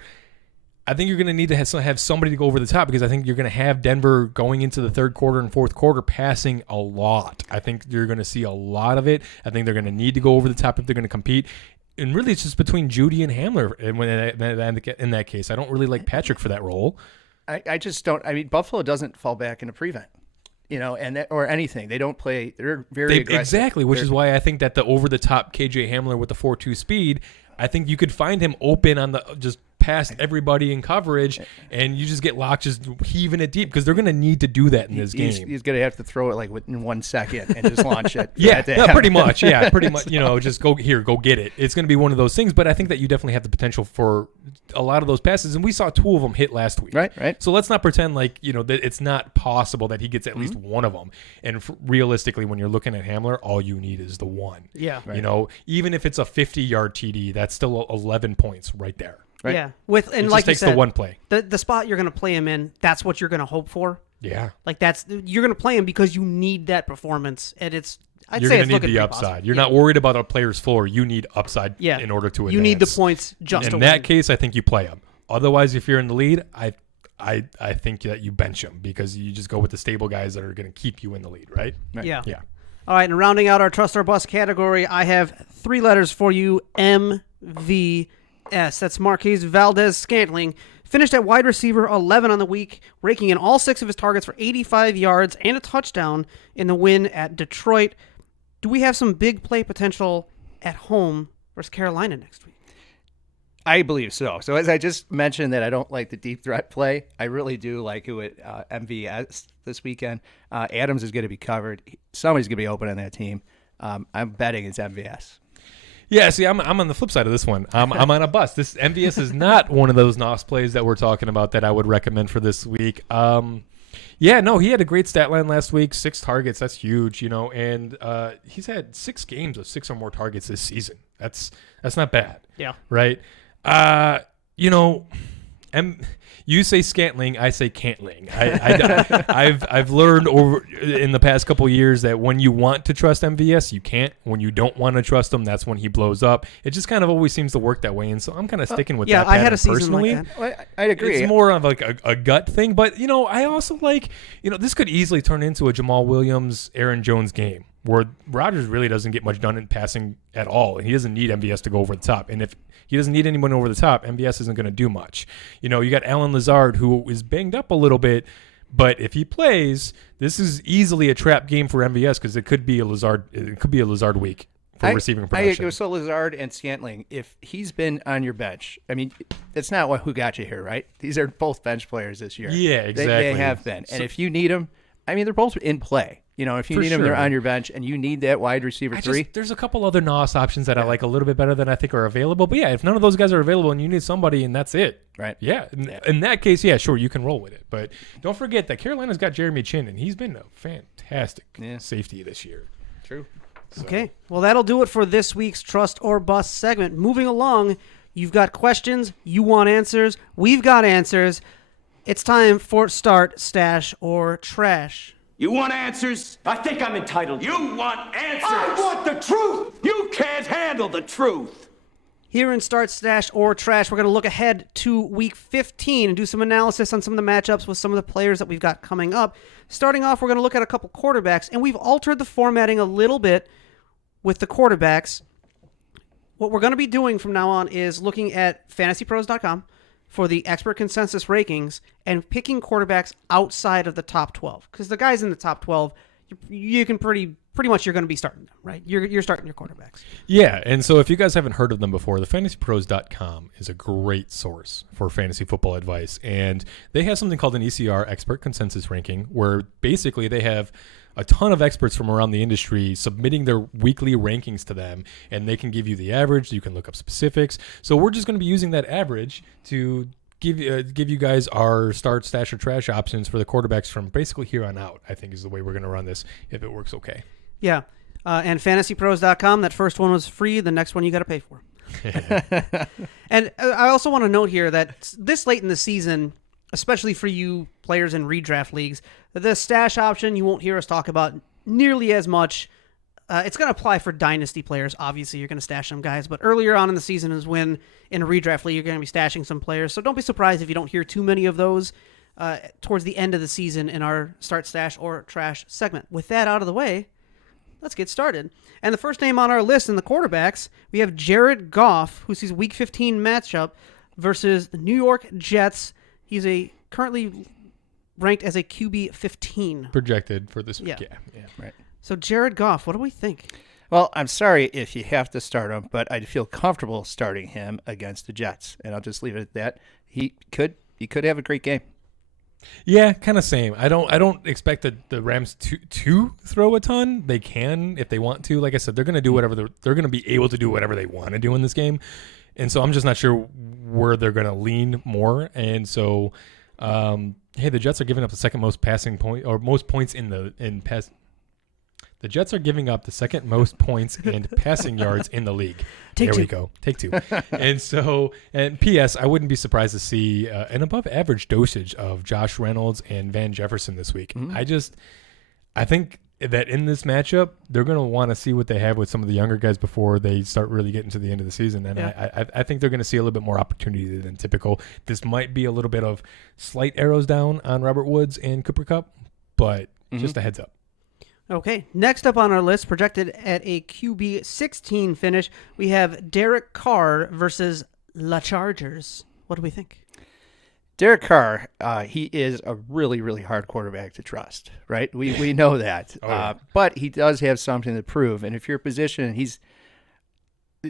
I think you're going to need to have somebody to go over the top, because I think you're going to have Denver going into the third quarter and fourth quarter passing a lot. I think you're going to see a lot of it. I think they're going to need to go over the top if they're going to compete. And really, it's just between Judy and Hamler. And in that case, I don't really like Patrick for that role. I just don't. I mean, Buffalo doesn't fall back into prevent, or anything. They don't play. They're very aggressive. Exactly, which is why I think that the over-the-top KJ Hamler with the 4.2 speed, I think you could find him open on the just past everybody in coverage, and you just get locked just heaving it deep, because they're going to need to do that in this game. He's going to have to throw it like in 1 second and just launch it. Pretty much. Yeah, pretty much. Just go get it. It's going to be one of those things, but I think that you definitely have the potential for a lot of those passes, and we saw 2 of them hit last week. Right. So let's not pretend like, that it's not possible that he gets at least one of them. And realistically, when you're looking at Hamler, all you need is the one. Yeah. Right. Even if it's a 50-yard TD, that's still 11 points right there. Right? Yeah, it like just takes you said, the one play. The spot you're going to play him in, that's what you're going to hope for. Yeah, like you're going to play him because you need that performance, and you're going to need the upside. Possible. You're not worried about a player's floor. You need upside in order to advance. You need the points just. In that case, I think you play him. Otherwise, if you're in the lead, I think that you bench him, because you just go with the stable guys that are going to keep you in the lead, right? Yeah. All right, and rounding out our Trust or Bust category, I have 3 letters for you: MV. That's Marquez Valdez-Scantling. Finished at wide receiver 11 on the week, raking in all 6 of his targets for 85 yards and a touchdown in the win at Detroit. Do we have some big play potential at home versus Carolina next week? I believe so. So as I just mentioned that I don't like the deep threat play, I really do like who at MVS this weekend. Adams is going to be covered. Somebody's going to be open on that team. I'm betting it's MVS. Yeah, see, I'm on the flip side of this one. I'm on a bus. This MVS is not one of those NOS plays that we're talking about that I would recommend for this week. Yeah, no, he had a great stat line last week. 6 targets, that's huge, and he's had 6 games of 6 or more targets this season. That's not bad. Yeah. Right? You say Scantling, I say Cantling. I've learned over in the past couple of years that when you want to trust MVS, you can't. When you don't want to trust him, that's when he blows up. It just kind of always seems to work that way, and so I'm kind of sticking with that. Yeah, I had a season personally. like that. Well, I agree. It's more of like a gut thing, but I also like this could easily turn into a Jamal Williams, Aaron Jones game where Rodgers really doesn't get much done in passing at all, and he doesn't need MVS to go over the top. And if he doesn't need anyone over the top, MVS isn't going to do much. You got Alan Lazard, who is banged up a little bit, but if he plays, this is easily a trap game for MVS because it could be a Lazard week for receiving production. So Lazard and Scantling, if he's been on your bench, I mean, that's not who got you here, right? These are both bench players this year. Yeah, exactly. They have been. And if you need them, I mean, they're both in play. If you need them, they're on your bench, and you need that wide receiver 3. There's a couple other NOS options that I like a little bit better than I think are available. But yeah, if none of those guys are available and you need somebody and that's it. Right. Yeah. In that case, yeah, sure, you can roll with it. But don't forget that Carolina's got Jeremy Chin, and he's been a fantastic safety this year. True. So. Okay. Well, that'll do it for this week's Trust or Bust segment. Moving along, you've got questions. You want answers. We've got answers. It's time for Start, Stash, or Trash. You want answers? I think I'm entitled. You want answers? I want the truth. You can't handle the truth. Here in Start, Stash, or Trash, we're going to look ahead to Week 15 and do some analysis on some of the matchups with some of the players that we've got coming up. Starting off, we're going to look at a couple quarterbacks, and we've altered the formatting a little bit with the quarterbacks. What we're going to be doing from now on is looking at fantasypros.com for the expert consensus rankings and picking quarterbacks outside of the top 12. Because the guys in the top 12, you can pretty much you're going to be starting them, right? You're starting your quarterbacks. Yeah, and so if you guys haven't heard of them before, the fantasypros.com is a great source for fantasy football advice. And they have something called an ECR, expert consensus ranking, where basically they have a ton of experts from around the industry submitting their weekly rankings to them, and they can give you the average. You can look up specifics. So we're just going to be using that average to give you guys our start, stash, or trash options for the quarterbacks from basically here on out, I think is the way we're going to run this if it works okay. Yeah. And fantasypros.com, that first one was free. The next one you got to pay for. And I also want to note here that this late in the season, especially for you players in redraft leagues, the stash option you won't hear us talk about nearly as much. It's going to apply for dynasty players. Obviously, you're going to stash some guys, but earlier on in the season is when in a redraft league you're going to be stashing some players. So don't be surprised if you don't hear too many of those towards the end of the season in our start, stash, or trash segment. With that out of the way, let's get started. And the first name on our list in the quarterbacks, we have Jared Goff, who sees Week 15 matchup versus the New York Jets. He's currently ranked as a QB 15. Projected for this week, yeah, right. So Jared Goff, what do we think? Well, I'm sorry if you have to start him, but I feel comfortable starting him against the Jets, and I'll just leave it at that. He could have a great game. Yeah, kind of same. I don't expect the Rams to throw a ton. They can if they want to. Like I said, they're going to do whatever they're going to be able to do whatever they want to do in this game. And so I'm just not sure where they're going to lean more. And so, hey, the Jets are giving up the second most passing point or most points in pass. The Jets are giving up the second most points and passing yards in the league. There we go. Take 2. And P.S., I wouldn't be surprised to see an above average dosage of Josh Reynolds and Van Jefferson this week. Mm-hmm. I think that in this matchup, they're going to want to see what they have with some of the younger guys before they start really getting to the end of the season. And yeah. I think they're going to see a little bit more opportunity than typical. This might be a little bit of slight arrows down on Robert Woods and Cooper Kupp, but just a heads up. Okay, next up on our list, projected at a QB 16 finish, we have Derek Carr versus La Chargers. What do we think? Derek Carr, he is a really, really hard quarterback to trust, right? We know that. But he does have something to prove. And if you're positioned,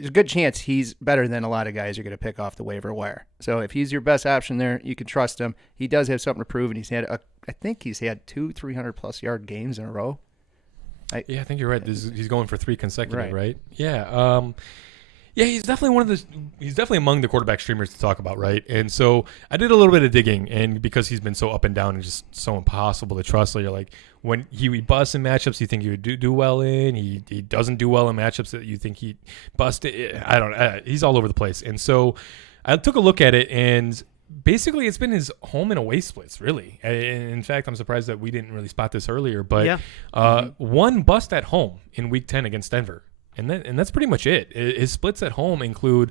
there's a good chance he's better than a lot of guys you're going to pick off the waiver wire. So if he's your best option there, you can trust him. He does have something to prove, and I think he's had 2 300-plus yard games in a row. I think you're right. He's going for 3 consecutive, right? Yeah. Yeah, he's definitely among the quarterback streamers to talk about, right? And so I did a little bit of digging, and because he's been so up and down and just so impossible to trust, so you're like, when he busts in matchups you think he would do well in, he doesn't do well in matchups that you think he busted. He's all over the place. And so I took a look at it, and basically it's been his home and away splits, really. In fact, I'm surprised that we didn't really spot this earlier, but one bust at home in Week 10 against Denver. And that's pretty much it. His splits at home include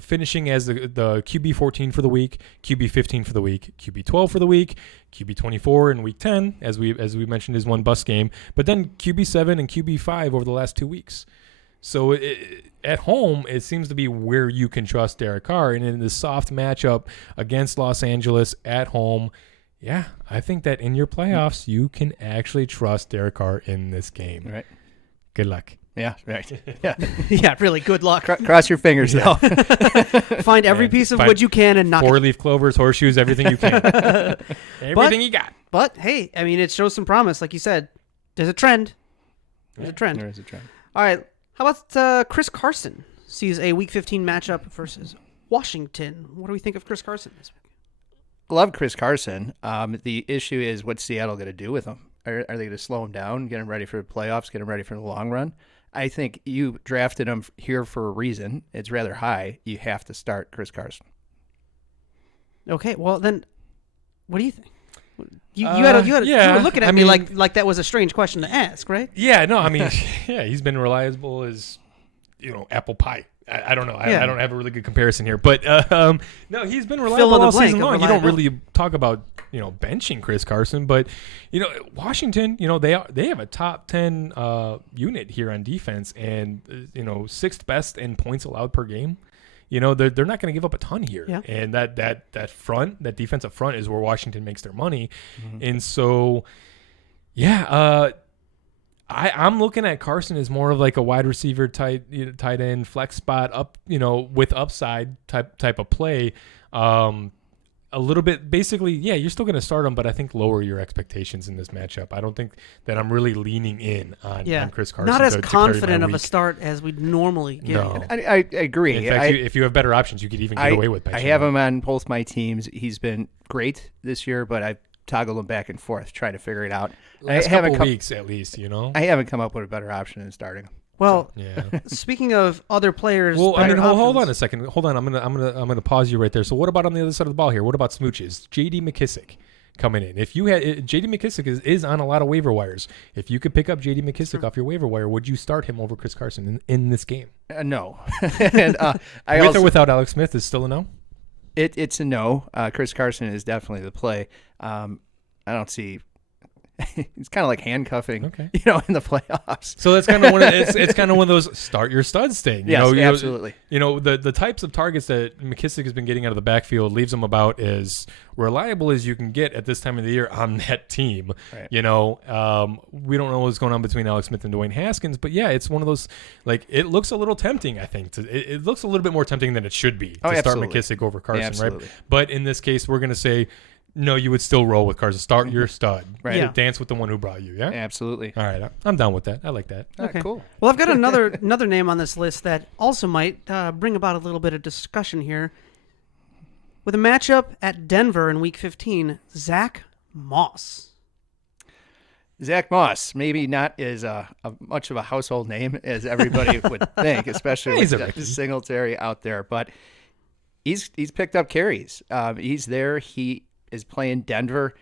finishing as the QB 14 for the week, QB 15 for the week, QB 12 for the week, QB 24 in Week 10, as we mentioned, is one bust game, but then QB 7 and QB 5 over the last 2 weeks. So at home, it seems to be where you can trust Derek Carr. And in the soft matchup against Los Angeles at home, yeah, I think that in your playoffs, you can actually trust Derek Carr in this game. Right. Good luck. Yeah, right. Yeah, yeah. Really, good luck. Cross your fingers, though. Find every piece of wood you can and knock 4-leaf clovers, horseshoes, everything you can. Everything you got. But hey, I mean, it shows some promise, like you said. There's a trend. There is a trend. All right. How about Chris Carson sees a Week 15 matchup versus Washington? What do we think of Chris Carson this week? Love Chris Carson. The issue is, what's Seattle going to do with him? Are they going to slow him down, get him ready for the playoffs, get him ready for the long run? I think you drafted him here for a reason. It's rather high. You have to start Chris Carson. Okay, well then, what do you think? You were looking at me like that was a strange question to ask, right? Yeah, no, I mean, yeah, he's been reliable as, apple pie. I don't know. I don't have a really good comparison here, but no, he's been reliable all season long. You don't really talk about benching Chris Carson, but Washington, they have a top 10 unit here on defense, and 6th best in points allowed per game. They're not going to give up a ton here, and that defensive front is where Washington makes their money, and so I'm looking at Carson as more of like a wide receiver tight end flex spot up, with upside type of play. A little bit, basically, you're still going to start him, but I think lower your expectations in this matchup. I don't think that I'm really leaning in on Chris Carson. Not as confident of a start as we'd normally get. No. I agree. In fact, if you have better options, you could even get away with benching. I have him on both my teams. He's been great this year, but I've toggled him back and forth, trying to figure it out. Last couple weeks, at least, I haven't come up with a better option than starting him. Well, speaking of other players, hold on a second. Hold on, I'm gonna pause you right there. So, what about on the other side of the ball here? What about smooches? J.D. McKissick coming in. If you had J.D. McKissick is on a lot of waiver wires. If you could pick up J.D. McKissick off your waiver wire, would you start him over Chris Carson in this game? No. And with or without Alex Smith is still a no. It's a no. Chris Carson is definitely the play. I don't see. It's kind of like handcuffing, in the playoffs. So that's kind of it's kind of one of those start your studs thing. Yes, absolutely. The types of targets that McKissick has been getting out of the backfield leaves him about as reliable as you can get at this time of the year on that team. Right. We don't know what's going on between Alex Smith and Dwayne Haskins, but it's one of those, like, it looks a little tempting. I think it looks a little bit more tempting than it should be to start McKissick over Carson, right? But in this case, we're going to say, no, you would still roll with Carson. Start your stud. Right. Yeah. Dance with the one who brought you. Yeah. Absolutely. All right. I'm down with that. I like that. Okay. Cool. Well, I've got another name on this list that also might bring about a little bit of discussion here. With a matchup at Denver in Week 15, Zach Moss. Zach Moss, maybe not as much of a household name as everybody would think, especially with Singletary out there, but he's picked up carries. He's there. He is playing Denver.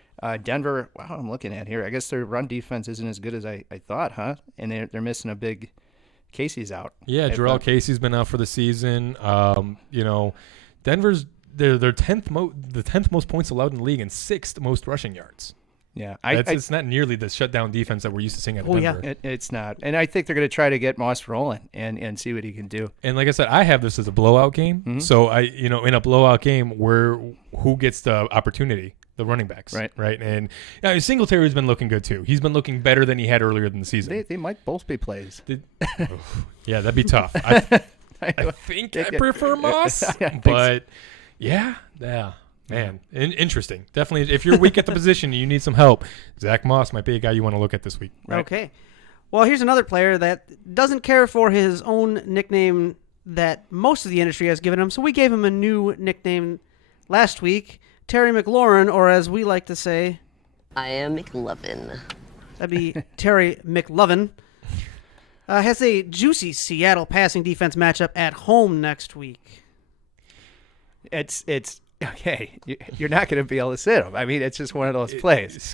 Denver, wow, I'm looking at here. I guess their run defense isn't as good as I thought, huh? And they're missing a big Casey's out. Yeah, Jarrell Casey's been out for the season. Denver's they're the 10th most points allowed in the league and 6th most rushing yards. Yeah, it's not nearly the shutdown defense that we're used to seeing at Denver. Yeah, it's not. And I think they're going to try to get Moss rolling and see what he can do. And like I said, I have this as a blowout game. Mm-hmm. So in a blowout game, who gets the opportunity? The running backs, right? And Singletary's been looking good too. He's been looking better than he had earlier in the season. They might both be plays. Yeah, that'd be tough. I think I prefer Moss, but yeah, man, interesting. Definitely, if you're weak at the position and you need some help, Zach Moss might be a guy you want to look at this week. Right? Okay. Well, here's another player that doesn't care for his own nickname that most of the industry has given him, so we gave him a new nickname last week, Terry McLaurin, or as we like to say, I am McLovin. That'd be Terry McLovin. Has a juicy Seattle passing defense matchup at home next week. It's okay. You're not going to be able to sit him. I mean, it's just one of those plays. It's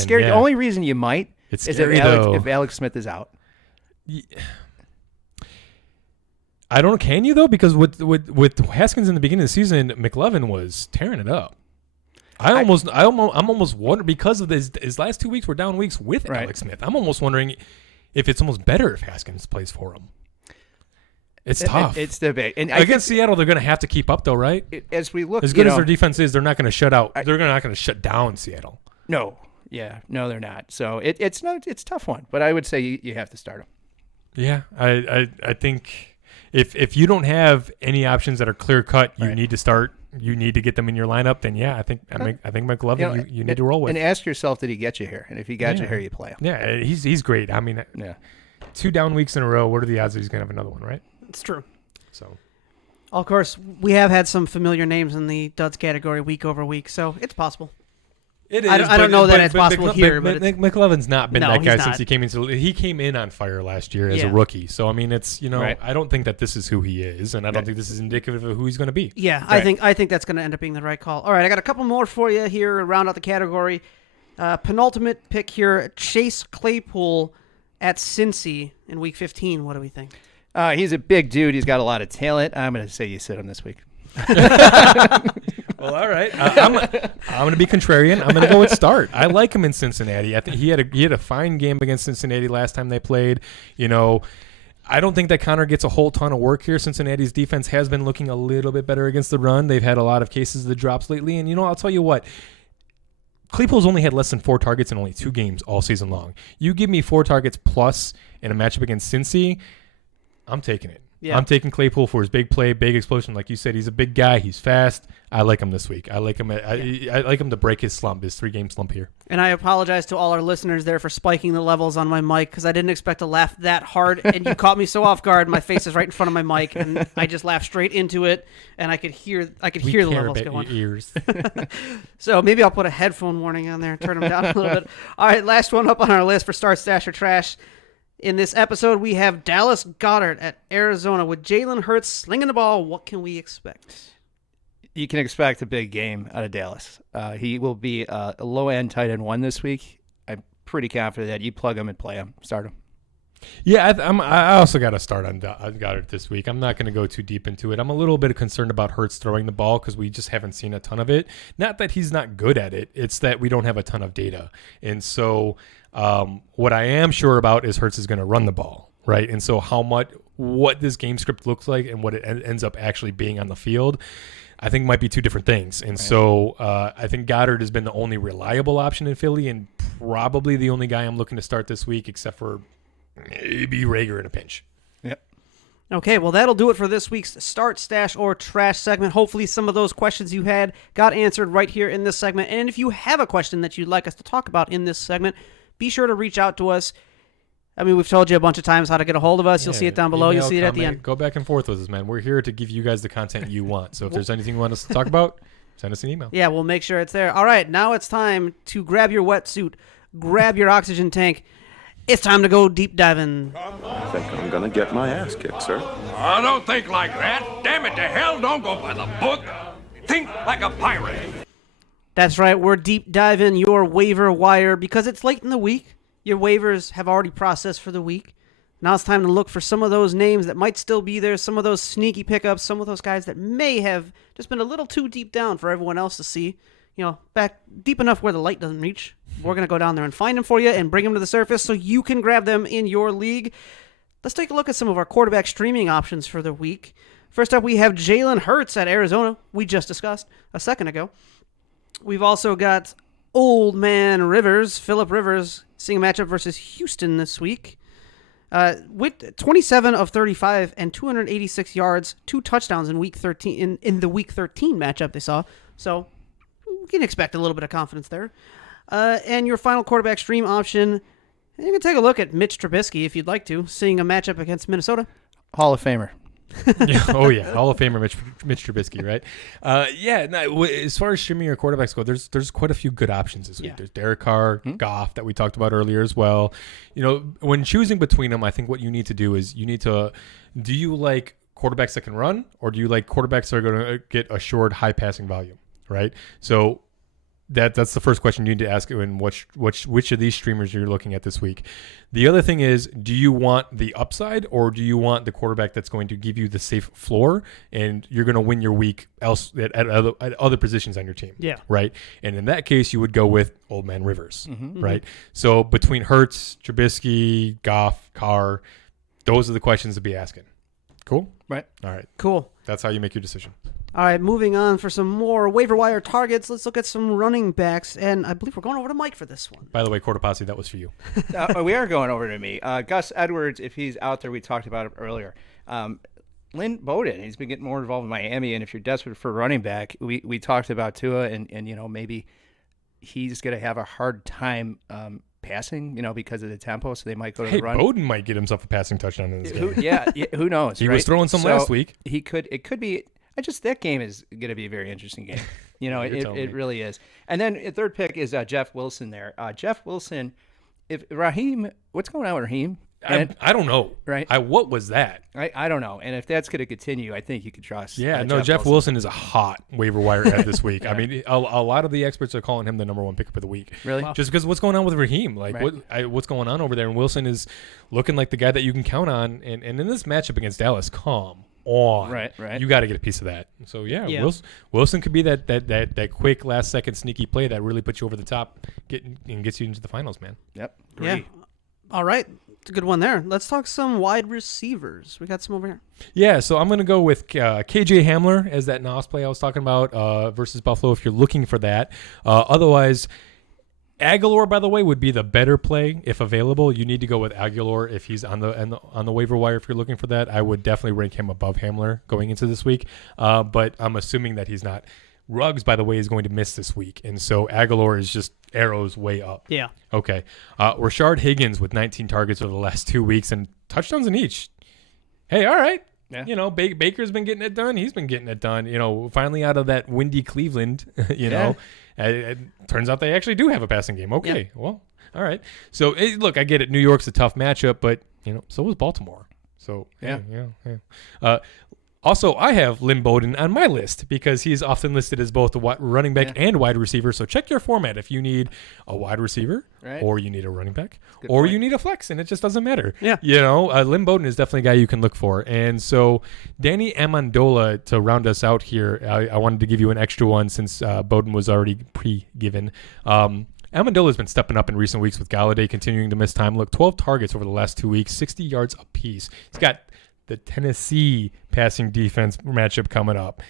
scary. The only reason you might is if Alex Smith is out. I don't know. Can you though? Because with Haskins in the beginning of the season, McLovin was tearing it up. I'm almost wondering, because of his last 2 weeks were down weeks with Alex Smith. I'm almost wondering if it's almost better if Haskins plays for him. It's tough. It's the big. And against Seattle, they're going to have to keep up though, right? As we look, as good as their defense is, they're not going to shut out. They're not going to shut down Seattle. No, no, they're not. So it's a tough one, but I would say you have to start them. Yeah, I think if you don't have any options that are clear cut, you need to start. You need to get them in your lineup. Then I think McLovin, you need to roll with. And ask yourself, did he get you here? And if he got you here, you play him. Yeah, he's great. I mean, 2 down weeks in a row. What are the odds that he's going to have another one? Right. It's true. So, of course, we have had some familiar names in the duds category week over week, so it's possible. It is. I don't know that it's possible here, but McLovin's not been that guy since he came into. He came in on fire last year as a rookie. So I mean, it's I don't think that this is who he is, and I don't think this is indicative of who he's going to be. Yeah, I think that's going to end up being the right call. All right, I got a couple more for you here. Round out the category. Penultimate pick here: Chase Claypool at Cincy in Week 15. What do we think? He's a big dude. He's got a lot of talent. I'm going to say you sit him this week. Well, all right. I'm going to be contrarian. I'm going to go with start. I like him in Cincinnati. I think he had a fine game against Cincinnati last time they played. I don't think that Connor gets a whole ton of work here. Cincinnati's defense has been looking a little bit better against the run. They've had a lot of cases of the drops lately, and I'll tell you what. Claypool's only had less than 4 targets in only 2 games all season long. You give me 4 targets plus in a matchup against Cincy, I'm taking it. Yeah. I'm taking Claypool for his big play, big explosion. Like you said, he's a big guy. He's fast. I like him this week. I like him. I like him to break his 3-game slump here. And I apologize to all our listeners there for spiking the levels on my mic because I didn't expect to laugh that hard, and you caught me so off guard. My face is right in front of my mic, and I just laughed straight into it, and I could hear the levels going. Your ears. So maybe I'll put a headphone warning on there and turn them down a little bit. All right, last one up on our list for Start, Stash, or Trash. In this episode, we have Dallas Goedert at Arizona with Jalen Hurts slinging the ball. What can we expect? You can expect a big game out of Dallas. He will be a low-end tight end 1 this week. I'm pretty confident that you plug him and play him, start him. Yeah, I also got to start on Goddard this week. I'm not going to go too deep into it. I'm a little bit concerned about Hurts throwing the ball because we just haven't seen a ton of it. Not that he's not good at it. It's that we don't have a ton of data. And so what I am sure about is Hurts is going to run the ball, right? And so what this game script looks like and what it ends up actually being on the field, I think might be 2 different things. And so I think Goddard has been the only reliable option in Philly and probably the only guy I'm looking to start this week except for maybe Rager in a pinch. Yep. Okay, well, that'll do it for this week's Start, Stash, or Trash segment. Hopefully some of those questions you had got answered right here in this segment. And if you have a question that you'd like us to talk about in this segment, be sure to reach out to us. I mean, we've told you a bunch of times how to get a hold of us. You'll see it down below. You'll see it at the end. Go back and forth with us, man. We're here to give you guys the content you want. So if there's anything you want us to talk about, send us an email. Yeah, we'll make sure it's there. All right, now it's time to grab your wetsuit, grab your oxygen tank. It's time to go deep diving. I think I'm going to get my ass kicked, sir. I don't think like that. Damn it to hell, don't go by the book. Think like a pirate. That's right, we're deep diving your waiver wire because it's late in the week. Your waivers have already processed for the week. Now it's time to look for some of those names that might still be there, some of those sneaky pickups, some of those guys that may have just been a little too deep down for everyone else to see. Back deep enough where the light doesn't reach. We're going to go down there and find them for you and bring them to the surface so you can grab them in your league. Let's take a look at some of our quarterback streaming options for the week. First up, we have Jalen Hurts at Arizona. We just discussed a second ago. We've also got Old Man Rivers, Phillip Rivers, seeing a matchup versus Houston this week. With 27 of 35 and 286 yards, 2 touchdowns in week 13 in the week 13 matchup they saw. So we can expect a little bit of confidence there. And your final quarterback stream option, you can take a look at Mitch Trubisky if you'd like to, seeing a matchup against Minnesota. Hall of Famer. Oh yeah, Hall of Famer Mitch Trubisky, right? As far as streaming your quarterbacks go, there's quite a few good options this week. Yeah. There's Derek Carr, Goff that we talked about earlier as well. When choosing between them, I think what you need to do is do you like quarterbacks that can run, or do you like quarterbacks that are going to get assured high passing volume, right? So that's the first question you need to ask in which of these streamers you're looking at this week. The other thing is, do you want the upside, or do you want the quarterback that's going to give you the safe floor and you're going to win your week at other positions on your team? Yeah. Right. And in that case, you would go with Old Man Rivers, right? So between Hurts, Trubisky, Goff, Carr, those are the questions to be asking. Cool. Right. All right. Cool. That's how you make your decision. All right, moving on for some more waiver wire targets. Let's look at some running backs, and I believe we're going over to Mike for this one. By the way, Quarter Posse, that was for you. We are going over to me. Gus Edwards, if he's out there, we talked about it earlier. Lynn Bowden, he's been getting more involved in Miami, and if you're desperate for a running back, we talked about Tua, and maybe he's going to have a hard time passing, because of the tempo, so they might go to the run. Bowden might get himself a passing touchdown in this game. Who knows? He was throwing some last week. It could be. That game is going to be a very interesting game. It really is. And then a third pick is Jeff Wilson there. Jeff Wilson, if Raheem, what's going on with Raheem? I don't know. Right. What was that? I don't know. And if that's going to continue, I think you could trust. Yeah, Jeff Wilson is a hot waiver wire ad this week. I mean, a lot of the experts are calling him the number one pickup of the week. Really? Wow. Just because what's going on with Raheem? What's going on over there? And Wilson is looking like the guy that you can count on. And in this matchup against Dallas, on. Right. You got to get a piece of that. So yeah. Wilson could be that quick last second sneaky play that really puts you over the top, and gets you into the finals, man. Yep. Yeah. All right. It's a good one there. Let's talk some wide receivers. We got some over here. Yeah, so I'm going to go with KJ Hamler as that NOS play I was talking about versus Buffalo if you're looking for that. Otherwise, Aguilar, by the way, would be the better play if available. You need to go with Aguilar if he's on the waiver wire. If you're looking for that, I would definitely rank him above Hamler going into this week. But I'm assuming that he's not. Ruggs, by the way, is going to miss this week, and so Aguilar is just arrows way up. Yeah. Okay. Rashard Higgins with 19 targets over the last 2 weeks and touchdowns in each. Hey, all right. Yeah. Baker's been getting it done. He's been getting it done. Finally out of that windy Cleveland, know. It turns out they actually do have a passing game. Okay, well, all right. So, look, I get it. New York's a tough matchup, but, so was Baltimore. So, yeah. Also, I have Lynn Bowden on my list because he's often listed as both a running back and wide receiver. So check your format if you need a wide receiver or you need a running back or you need a flex, and it just doesn't matter. Yeah. Lynn Bowden is definitely a guy you can look for. And so Danny Amendola, to round us out here, I wanted to give you an extra one since Bowden was already pre-given. Amendola's been stepping up in recent weeks with Galladay continuing to miss time. Look, 12 targets over the last 2 weeks, 60 yards apiece. He's got the Tennessee passing defense matchup coming up.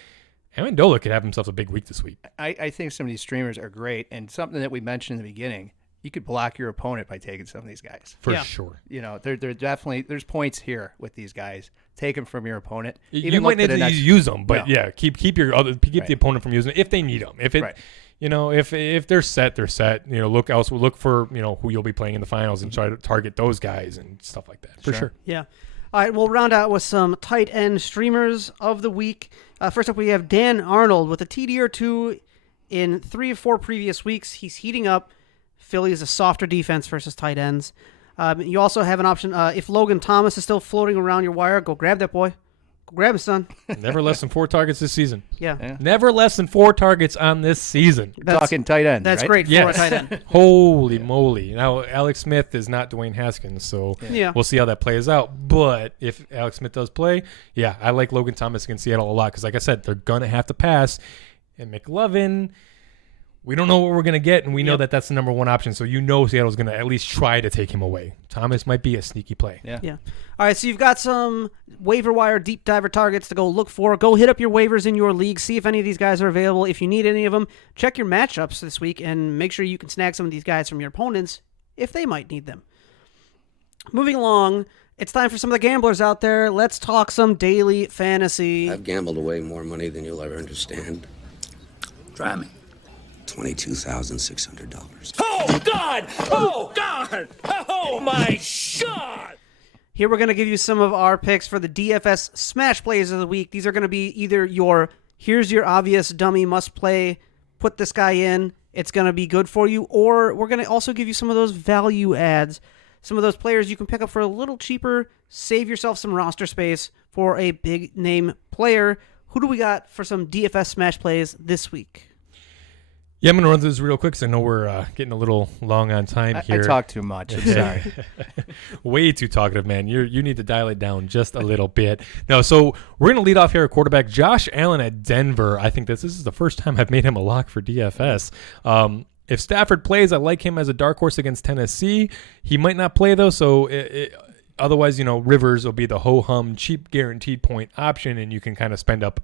Amendola could have himself a big week this week. I think some of these streamers are great, and something that we mentioned in the beginning, you could block your opponent by taking some of these guys. For sure. They're definitely, there's points here with these guys. Take them from your opponent. You might need to use them, but keep the opponent from using it if they need them. If it, if they're set, they're set. Look for who you'll be playing in the finals and try to target those guys and stuff like that. For sure. Yeah. All right, we'll round out with some tight end streamers of the week. First up, we have Dan Arnold with a TD or two in 3 or 4 previous weeks. He's heating up. Philly is a softer defense versus tight ends. You also have an option. If Logan Thomas is still floating around your wire, go grab that boy. Go grab his son. Never less than 4 targets this season. Yeah. Never less than 4 targets on this season. We're talking tight end. That's right? great for a tight end. Holy moly. Now, Alex Smith is not Dwayne Haskins, so we'll see how that plays out. But if Alex Smith does play, I like Logan Thomas against Seattle a lot because, like I said, they're going to have to pass. And McLovin, we don't know what we're going to get, and we know that that's the number one option. So Seattle's going to at least try to take him away. Thomas might be a sneaky play. Yeah. All right, so you've got some waiver wire deep diver targets to go look for. Go hit up your waivers in your league. See if any of these guys are available. If you need any of them, check your matchups this week and make sure you can snag some of these guys from your opponents if they might need them. Moving along, It's time for some of the gamblers out there. Let's talk some daily fantasy. I've gambled away more money than you'll ever understand. Try me. $22,600. Oh, God! Oh, God! Oh, my God! Here we're going to give you some of our picks for the DFS Smash Plays of the week. These are going to be either here's your obvious dummy must play, put this guy in, it's going to be good for you, or we're going to also give you some of those value adds, some of those players you can pick up for a little cheaper, save yourself some roster space for a big name player. Who do we got for some DFS Smash Plays this week? Yeah, I'm going to run through this real quick because I know we're getting a little long on time here. I talk too much. I'm sorry. Way too talkative, man. You need to dial it down just a little bit. No, so we're going to lead off here at quarterback. Josh Allen at Denver. I think this is the first time I've made him a lock for DFS. If Stafford plays, I like him as a dark horse against Tennessee. He might not play, though, so otherwise, Rivers will be the ho-hum, cheap, guaranteed point option, and you can kind of spend up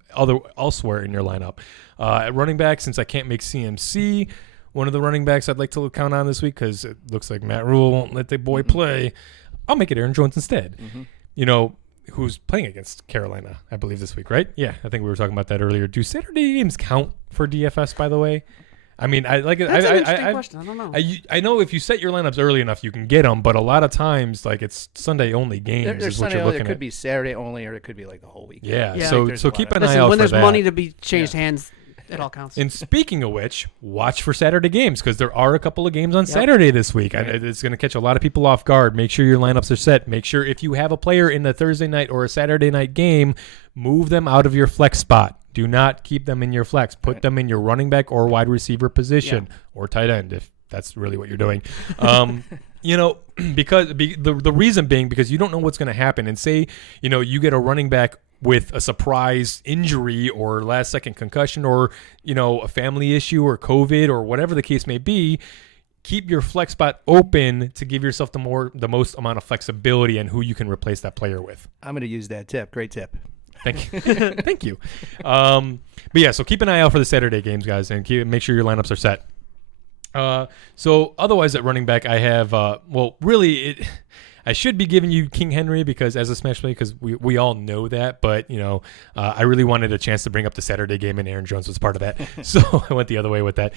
elsewhere in your lineup. At running back, since I can't make CMC, one of the running backs I'd like to count on this week because it looks like Matt Rule won't let the boy play. I'll make it Aaron Jones instead. Who's playing against Carolina, I believe, this week, right? Yeah, I think we were talking about that earlier. Do Saturday games count for DFS, by the way? I mean, I like it. That's an interesting question. I don't know. I know if you set your lineups early enough, you can get them, but a lot of times, like, it's Sunday only games. There's is what Sunday you're only. looking It could at. be Saturday only, or it could be like the whole week. Yeah. Yeah. So keep an eye Listen, out when for there's that. money to be changed hands, it all counts. And speaking of which, watch for Saturday games because there are a couple of games on Saturday this week. Right. It's going to catch a lot of people off guard. Make sure your lineups are set. Make sure if you have a player in the Thursday night or a Saturday night game, move them out of your flex spot. Do not keep them in your flex. Put them in your running back or wide receiver position or tight end if that's really what you're doing. Because the reason being because you don't know what's going to happen. And say, you get a running back with a surprise injury or last second concussion or, a family issue or COVID or whatever the case may be. Keep your flex spot open to give yourself the most amount of flexibility and who you can replace that player with. I'm going to use that tip. Great tip. Thank you. Thank you. But yeah, so keep an eye out for the Saturday games, guys, and make sure your lineups are set. So otherwise at running back, I have, I should be giving you King Henry because as a smash play, because we all know that, but I really wanted a chance to bring up the Saturday game and Aaron Jones was part of that. So I went the other way with that.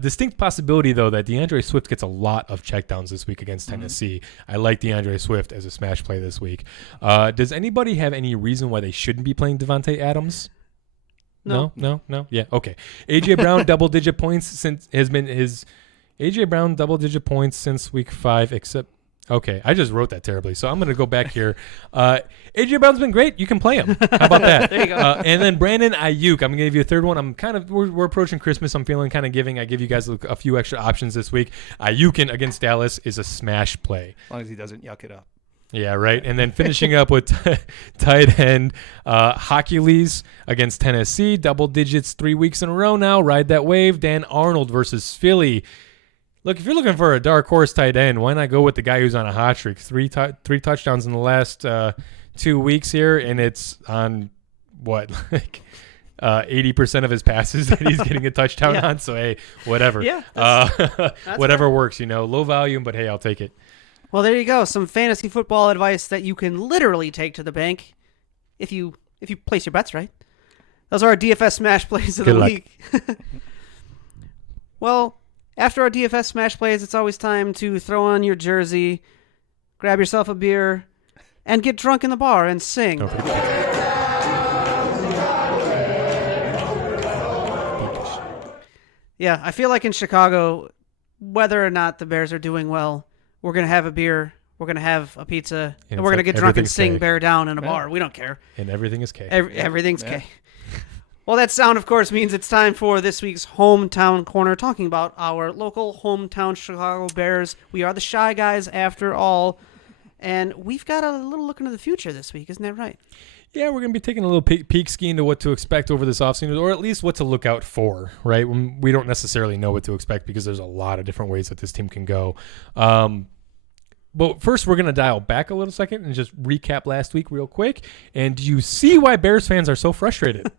Distinct possibility though, that DeAndre Swift gets a lot of checkdowns this week against Tennessee. I like DeAndre Swift as a smash play this week. Does anybody have any reason why they shouldn't be playing Devontae Adams? No. Yeah. Okay. AJ Brown double digit points since week 5, except okay. I just wrote that terribly, so I'm going to go back here. AJ Brown's been great. You can play him. How about that? There you go. And then Brandon Ayuk. I'm going to give you a third one. We're approaching Christmas. I'm feeling kind of giving. I give you guys a few extra options this week. Ayuk against Dallas is a smash play. As long as he doesn't yuck it up. Yeah, right. And then finishing up with tight end Hercules against Tennessee. Double digits 3 weeks in a row now. Ride that wave. Dan Arnold versus Philly. Look, if you're looking for a dark horse tight end, why not go with the guy who's on a hot streak? Three touchdowns in the last 2 weeks here, and it's on, 80% of his passes that he's getting a touchdown on. So, hey, whatever. Yeah, whatever fair. Works, low volume, but hey, I'll take it. Well, there you go. Some fantasy football advice that you can literally take to the bank if you place your bets right. Those are our DFS Smash Plays of the week. Well, after our DFS Smash Plays, it's always time to throw on your jersey, grab yourself a beer, and get drunk in the bar and sing. Yeah, I feel like in Chicago, whether or not the Bears are doing well, we're going to have a beer, we're going to have a pizza, and we're going to get drunk and sing Bear Down in a bar. We don't care. And everything is K. Everything's K. Well, that sound, of course, means it's time for this week's Hometown Corner, talking about our local hometown Chicago Bears. We are the Shy Guys, after all, and we've got a little look into the future this week. Isn't that right? Yeah, we're going to be taking a little peek ski into what to expect over this offseason, or at least what to look out for, right? We don't necessarily know what to expect because there's a lot of different ways that this team can go. But first, we're going to dial back a little second and just recap last week real quick. And do you see why Bears fans are so frustrated?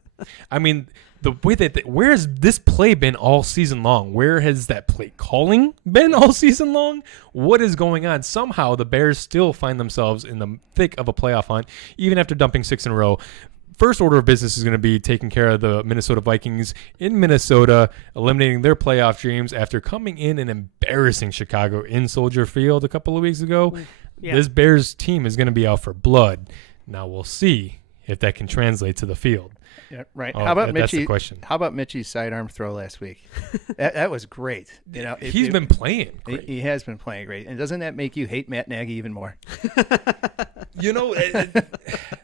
I mean, the way that where has this play been all season long? Where has that play calling been all season long? What is going on? Somehow the Bears still find themselves in the thick of a playoff hunt, even after dumping 6 in a row. First order of business is going to be taking care of the Minnesota Vikings in Minnesota, eliminating their playoff dreams after coming in and embarrassing Chicago in Soldier Field a couple of weeks ago. Yeah. This Bears team is going to be out for blood. Now we'll see if that can translate to the field. Yeah, right. Oh, how about that's the question. How about Mitchie's sidearm throw last week? that was great. You know, he's been playing great. He has been playing great. And doesn't that make you hate Matt Nagy even more? You know,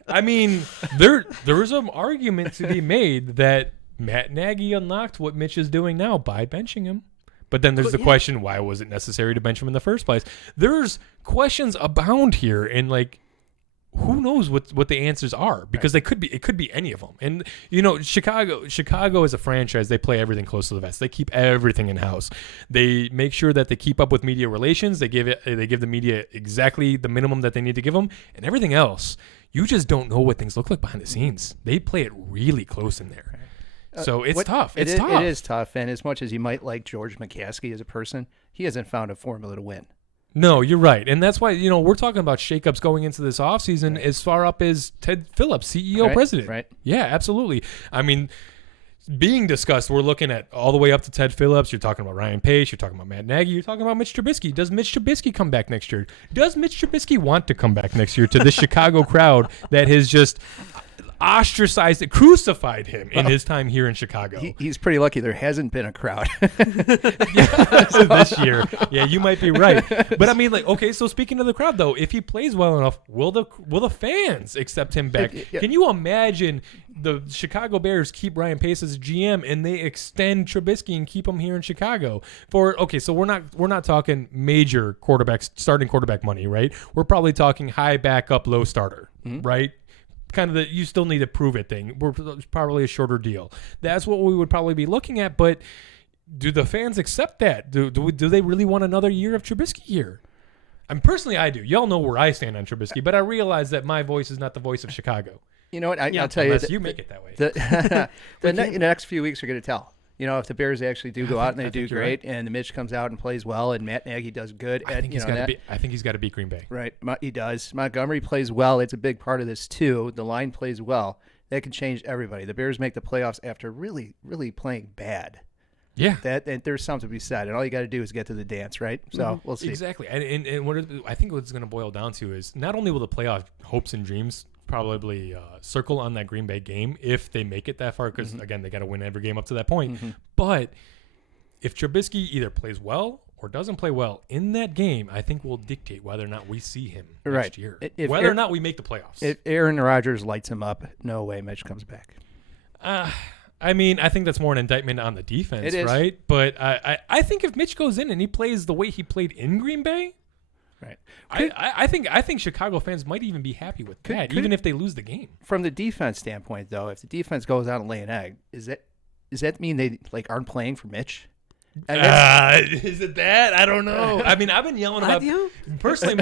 I mean, there is an argument to be made that Matt Nagy unlocked what Mitch is doing now by benching him. But then there's the question, why was it necessary to bench him in the first place? There's questions abound here, and like, who knows what the answers are, because it could be any of them. And you know, Chicago is a franchise. They play everything close to the vest. They keep everything in house. They make sure that they keep up with media relations. They give the media exactly the minimum that they need to give them, and everything else, you just don't know what things look like behind the scenes. They play it really close in there. So it's tough. It's tough. It is tough. And as much as you might like George McCaskey as a person, he hasn't found a formula to win. No, you're right. And that's why, you know, we're talking about shakeups going into this offseason as far up as Ted Phillips, CEO, president. Right. Yeah, absolutely. I mean, being discussed, we're looking at all the way up to Ted Phillips. You're talking about Ryan Pace. You're talking about Matt Nagy. You're talking about Mitch Trubisky. Does Mitch Trubisky come back next year? Does Mitch Trubisky want to come back next year to the Chicago crowd that has just ostracized it, crucified him in his time here in Chicago? He's pretty lucky there hasn't been a crowd this year. Yeah, you might be right. But I mean, like, okay, so speaking of the crowd though, if he plays well enough, will the fans accept him back? Can you imagine the Chicago Bears keep Ryan Pace as GM and they extend Trubisky and keep him here in Chicago so we're not talking major starting quarterback money, right? We're probably talking high backup, low starter, right? Kind of you still need to prove it thing. We're probably a shorter deal. That's what we would probably be looking at. But do the fans accept that? Do they really want another year of Trubisky here? Personally, I do. Y'all know where I stand on Trubisky, but I realize that my voice is not the voice of Chicago. You know what? I'll tell you. Unless you make it that way. The next few weeks are going to tell. You know, if the Bears actually do go out and they do great, and Mitch comes out and plays well, and Matt Nagy does good, I think he's got to beat Green Bay. Right, he does. Montgomery plays well. It's a big part of this too. The line plays well. That can change everybody. The Bears make the playoffs after really, really playing bad. Yeah, that there's something to be said, and all you got to do is get to the dance, right? So we'll see. Exactly, and what I think what it's going to boil down to is not only will the playoff hopes and dreams probably circle on that Green Bay game if they make it that far, because again, they got to win every game up to that point. But if Trubisky either plays well or doesn't play well in that game, I think will dictate whether or not we see him next year, whether or not we make the playoffs. If Aaron Rodgers lights him up, no way Mitch comes back. I mean, I think that's more an indictment on the defense, right? But I think if Mitch goes in and he plays the way he played in Green Bay, right. I think Chicago fans might even be happy with that, even if they lose the game. From the defense standpoint, though, if the defense goes out and lay an egg, does that mean they aren't playing for Mitch? Is it that? I don't know. I mean, I've been yelling about personally.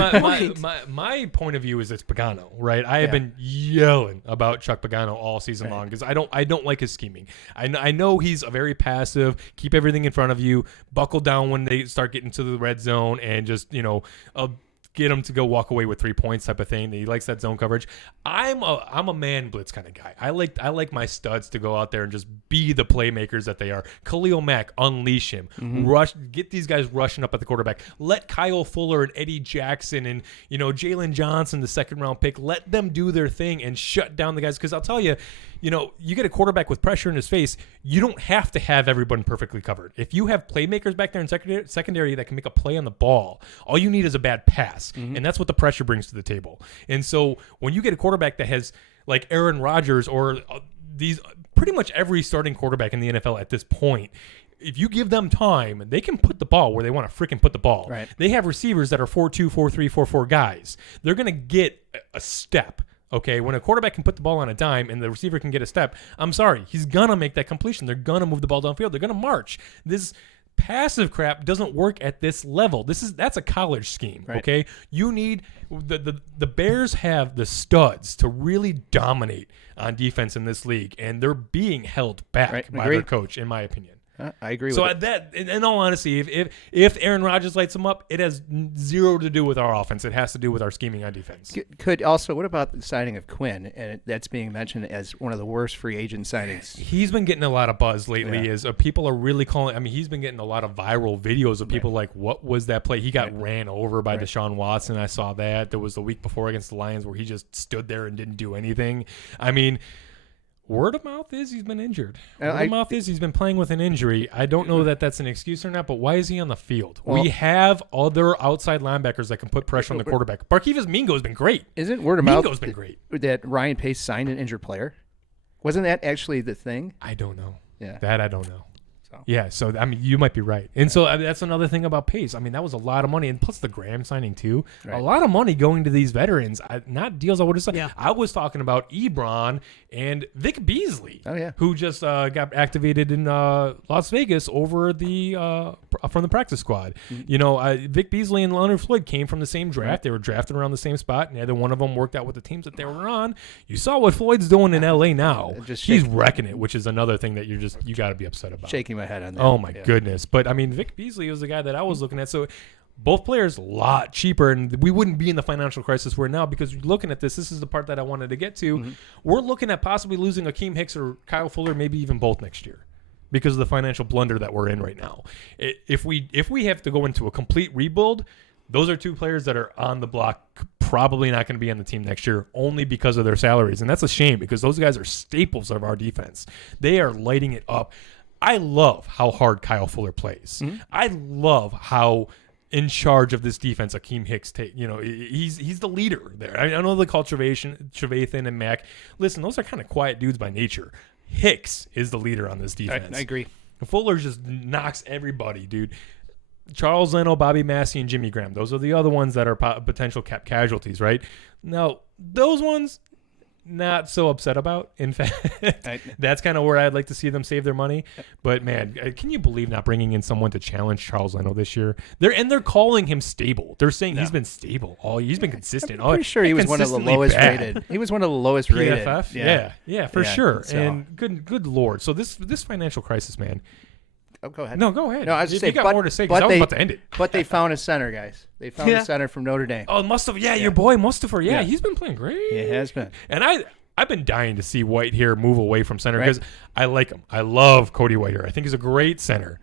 My point of view is it's Pagano, right? I have been yelling about Chuck Pagano all season long because I don't like his scheming. I know he's a very passive, keep everything in front of you, buckle down when they start getting to the red zone, and just get him to go walk away with 3 points type of thing. He likes that zone coverage. I'm a man blitz kind of guy. I like my studs to go out there and just be the playmakers that they are. Khalil Mack, unleash him. Get these guys rushing up at the quarterback. Let Kyle Fuller and Eddie Jackson and Jalen Johnson, the second round pick, let them do their thing and shut down the guys. Because I'll tell you, you get a quarterback with pressure in his face, you don't have to have everyone perfectly covered. If you have playmakers back there in secondary that can make a play on the ball, all you need is a bad pass. And that's what the pressure brings to the table. And so when you get a quarterback that has like Aaron Rodgers or these pretty much every starting quarterback in the NFL at this point, if you give them time, they can put the ball where they want to freaking put the ball. Right. They have receivers that are 4-2, 4-3, 4-4 guys. They're going to get a step. Okay, when a quarterback can put the ball on a dime and the receiver can get a step, I'm sorry, he's going to make that completion. They're going to move the ball downfield. They're going to march. passive crap doesn't work at this level. That's a college scheme, okay? You need the Bears have the studs to really dominate on defense in this league, and they're being held back by their coach, in my opinion. I agree with that. So in all honesty, if Aaron Rodgers lights them up, it has zero to do with our offense. It has to do with our scheming on defense. What about the signing of Quinn? And that's being mentioned as one of the worst free agent signings. He's been getting a lot of buzz lately. As people are really calling. I mean, he's been getting a lot of viral videos of people like, "What was that play? He got ran over by Deshaun Watson." I saw that. There was the week before against the Lions where he just stood there and didn't do anything. I mean. Word of mouth is he's been injured. Word of mouth is he's been playing with an injury. I don't know that that's an excuse or not, but why is he on the field? Well, we have other outside linebackers that can put pressure on the quarterback. Barkevius Mingo's been great. Isn't word of mouth Mingo's been great. That Ryan Pace signed an injured player? Wasn't that actually the thing? I don't know. Yeah. That I don't know. Yeah, so I mean, you might be right, and so that's another thing about Pace. I mean, that was a lot of money, and plus the Graham signing too. A lot of money going to these veterans, not deals I would have signed. Yeah. I was talking about Ebron and Vic Beasley, who just got activated in Las Vegas over from the practice squad. Mm-hmm. You know, Vic Beasley and Leonard Floyd came from the same draft. They were drafted around the same spot, and neither one of them worked out with the teams that they were on. You saw what Floyd's doing in LA now. He's wrecking it, which is another thing that you got to be upset about. Shaking my head on that. Oh my goodness. But I mean, Vic Beasley was the guy that I was looking at. So both players a lot cheaper, and we wouldn't be in the financial crisis we're now, because looking at this is the part that I wanted to get to. Mm-hmm. We're looking at possibly losing Akeem Hicks or Kyle Fuller, maybe even both next year, because of the financial blunder that we're in right now. If we have to go into a complete rebuild, those are two players that are on the block, probably not going to be on the team next year, only because of their salaries. And that's a shame, because those guys are staples of our defense. They are lighting it up. I love how hard Kyle Fuller plays. Mm-hmm. I love how in charge of this defense Akeem Hicks he's the leader there. I know they call Trevathan and Mack. Listen, those are kind of quiet dudes by nature. Hicks is the leader on this defense. I agree. Fuller just knocks everybody, dude. Charles Leno, Bobby Massey, and Jimmy Graham. Those are the other ones that are potential cap casualties, right? Now, those ones, not so upset about. In fact, that's kind of where I'd like to see them save their money. But man, can you believe not bringing in someone to challenge Charles Leno this year? They're calling him stable. They're saying he's been stable. He's been consistent. I'm pretty sure he was one of the lowest rated. He was one of the lowest rated. PFF? Yeah, for sure. So. And good lord. So this financial crisis, man. Oh, go ahead. No, go ahead. No, I was just saying, you got more to say, because I was about to end it. But they found a center, guys. They found a center from Notre Dame. Oh, Mustafa. Yeah, your boy Mustafa. Yeah, he's been playing great. He has been. And I've been dying to see White here move away from center, because I like him. I love Cody White here. I think he's a great center.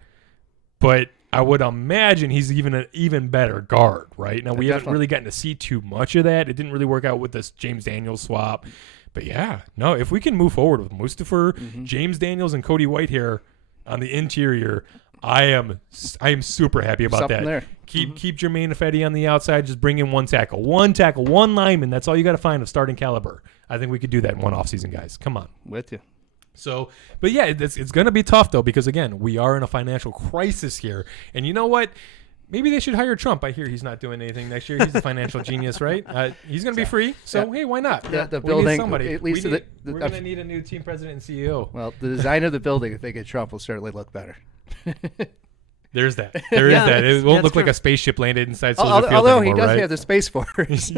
But I would imagine he's an even better guard, right? Now, we haven't really gotten to see too much of that. It didn't really work out with this James Daniels swap. But if we can move forward with Mustafa, James Daniels, and Cody White here on the interior, I am super happy about that. There. Keep Jermaine Ifedi on the outside. Just bring in one tackle, one lineman. That's all you got to find of starting caliber. I think we could do that in one offseason, guys. Come on. With you. So, but yeah, it's going to be tough, though, because, again, we are in a financial crisis here. And you know what? Maybe they should hire Trump. I hear he's not doing anything next year. He's a financial genius, right? He's going to be free. So, hey, why not? The building, we need somebody. At least we're going to need a new team president and CEO. Well, the design of the building, if they get Trump, will certainly look better. There's that. There is that. It won't look like a spaceship landed inside Soldier Field although anymore, he does right? have the Space Force.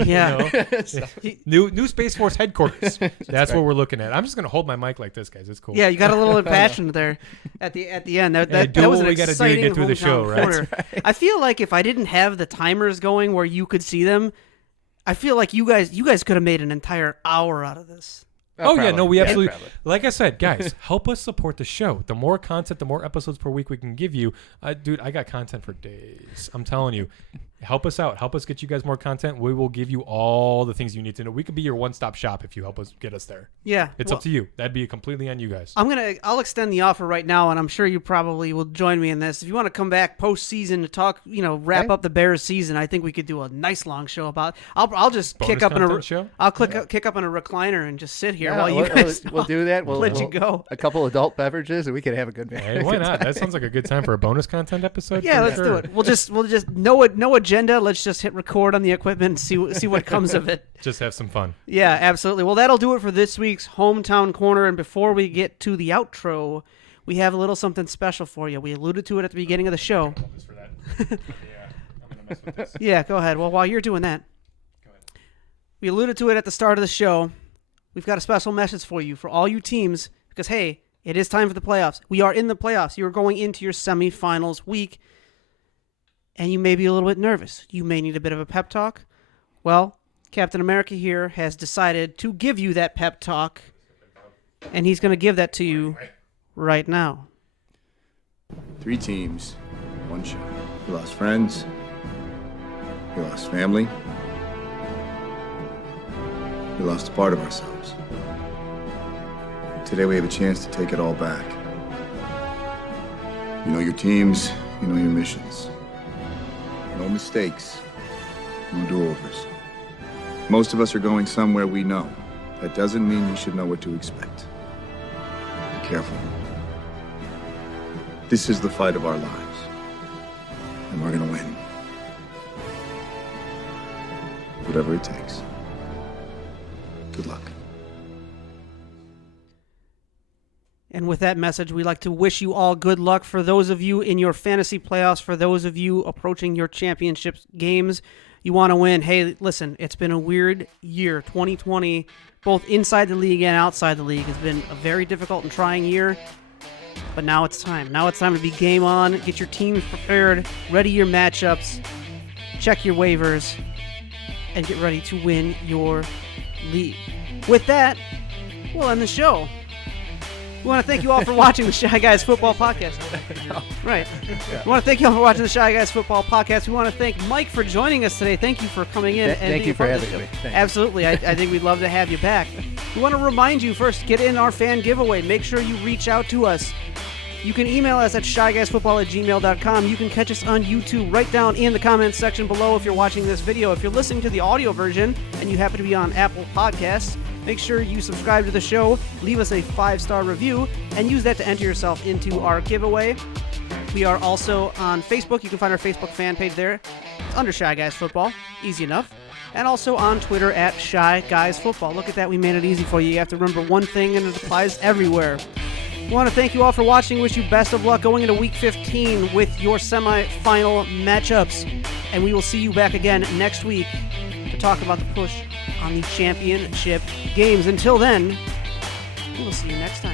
New Space Force headquarters. That's what we're looking at. I'm just going to hold my mic like this, guys. It's cool. Yeah, you got a little impassioned there at the end. That was an exciting get through the show, right? I feel like if I didn't have the timers going where you could see them, I feel like you guys could have made an entire hour out of this. We absolutely. Like I said, guys, help us support the show. The more content, the more episodes per week we can give you. Dude, I got content for days. I'm telling you. Help us out. Help us get you guys more content. We will give you all the things you need to know. We could be your one-stop shop if you help us get us there. Yeah. It's up to you. That'd be completely on you guys. I'll extend the offer right now, and I'm sure you probably will join me in this. If you want to come back postseason to talk, wrap up the Bears season, I think we could do a nice long show about. I'll just kick up in a recliner and just sit here while you guys talk. We'll do that. We'll let you go. A couple adult beverages, and we can have a good man. Hey, why not? That sounds like a good time for a bonus content episode. Yeah, let's do it. We'll just no agenda. Let's just hit record on the equipment and see what comes of it. Just have some fun. Yeah, absolutely. Well, that'll do it for this week's Hometown Corner. And before we get to the outro, we have a little something special for you. We alluded to it at the beginning of the show. Yeah, go ahead. Well, while you're doing that, we alluded to it at the start of the show. We've got a special message for you, for all you teams, because, hey, it is time for the playoffs. We are in the playoffs. You are going into your semifinals week, and you may be a little bit nervous. You may need a bit of a pep talk. Well, Captain America here has decided to give you that pep talk, and he's going to give that to you right now. 3 teams, 1 shot. We lost friends. We lost family. We lost a part of ourselves. Today we have a chance to take it all back. You know your teams, you know your missions. No mistakes, no do-overs. Most of us are going somewhere we know. That doesn't mean we should know what to expect. Be careful. This is the fight of our lives, and we're gonna win. Whatever it takes. Good luck. And with that message, we'd like to wish you all good luck. For those of you in your fantasy playoffs, for those of you approaching your championship games, you want to win. Hey, listen, it's been a weird year. 2020, both inside the league and outside the league, has been a very difficult and trying year. But now it's time. Now it's time to be game on. Get your teams prepared. Ready your matchups. Check your waivers. And get ready to win your league. With that, we'll end the show. We want to thank you all for watching the Shy Guys Football Podcast. Right. We want to thank you all for watching the Shy Guys Football Podcast. We want to thank Mike for joining us today. Thank you for coming in. Thank you for having me. Absolutely. I think we'd love to have you back. We want to remind you first, get in our fan giveaway. Make sure you reach out to us. You can email us at shyguysfootball@gmail.com. You can catch us on YouTube right down in the comments section below if you're watching this video. If you're listening to the audio version and you happen to be on Apple Podcasts, make sure you subscribe to the show, leave us a 5-star review, and use that to enter yourself into our giveaway. We are also on Facebook. You can find our Facebook fan page there. It's under Shy Guys Football. Easy enough. And also on Twitter at Shy Guys Football. Look at that. We made it easy for you. You have to remember one thing, and it applies everywhere. We want to thank you all for watching. Wish you best of luck going into Week 15 with your semifinal matchups. And we will see you back again next week to talk about the push on the championship games. Until then, we will see you next time.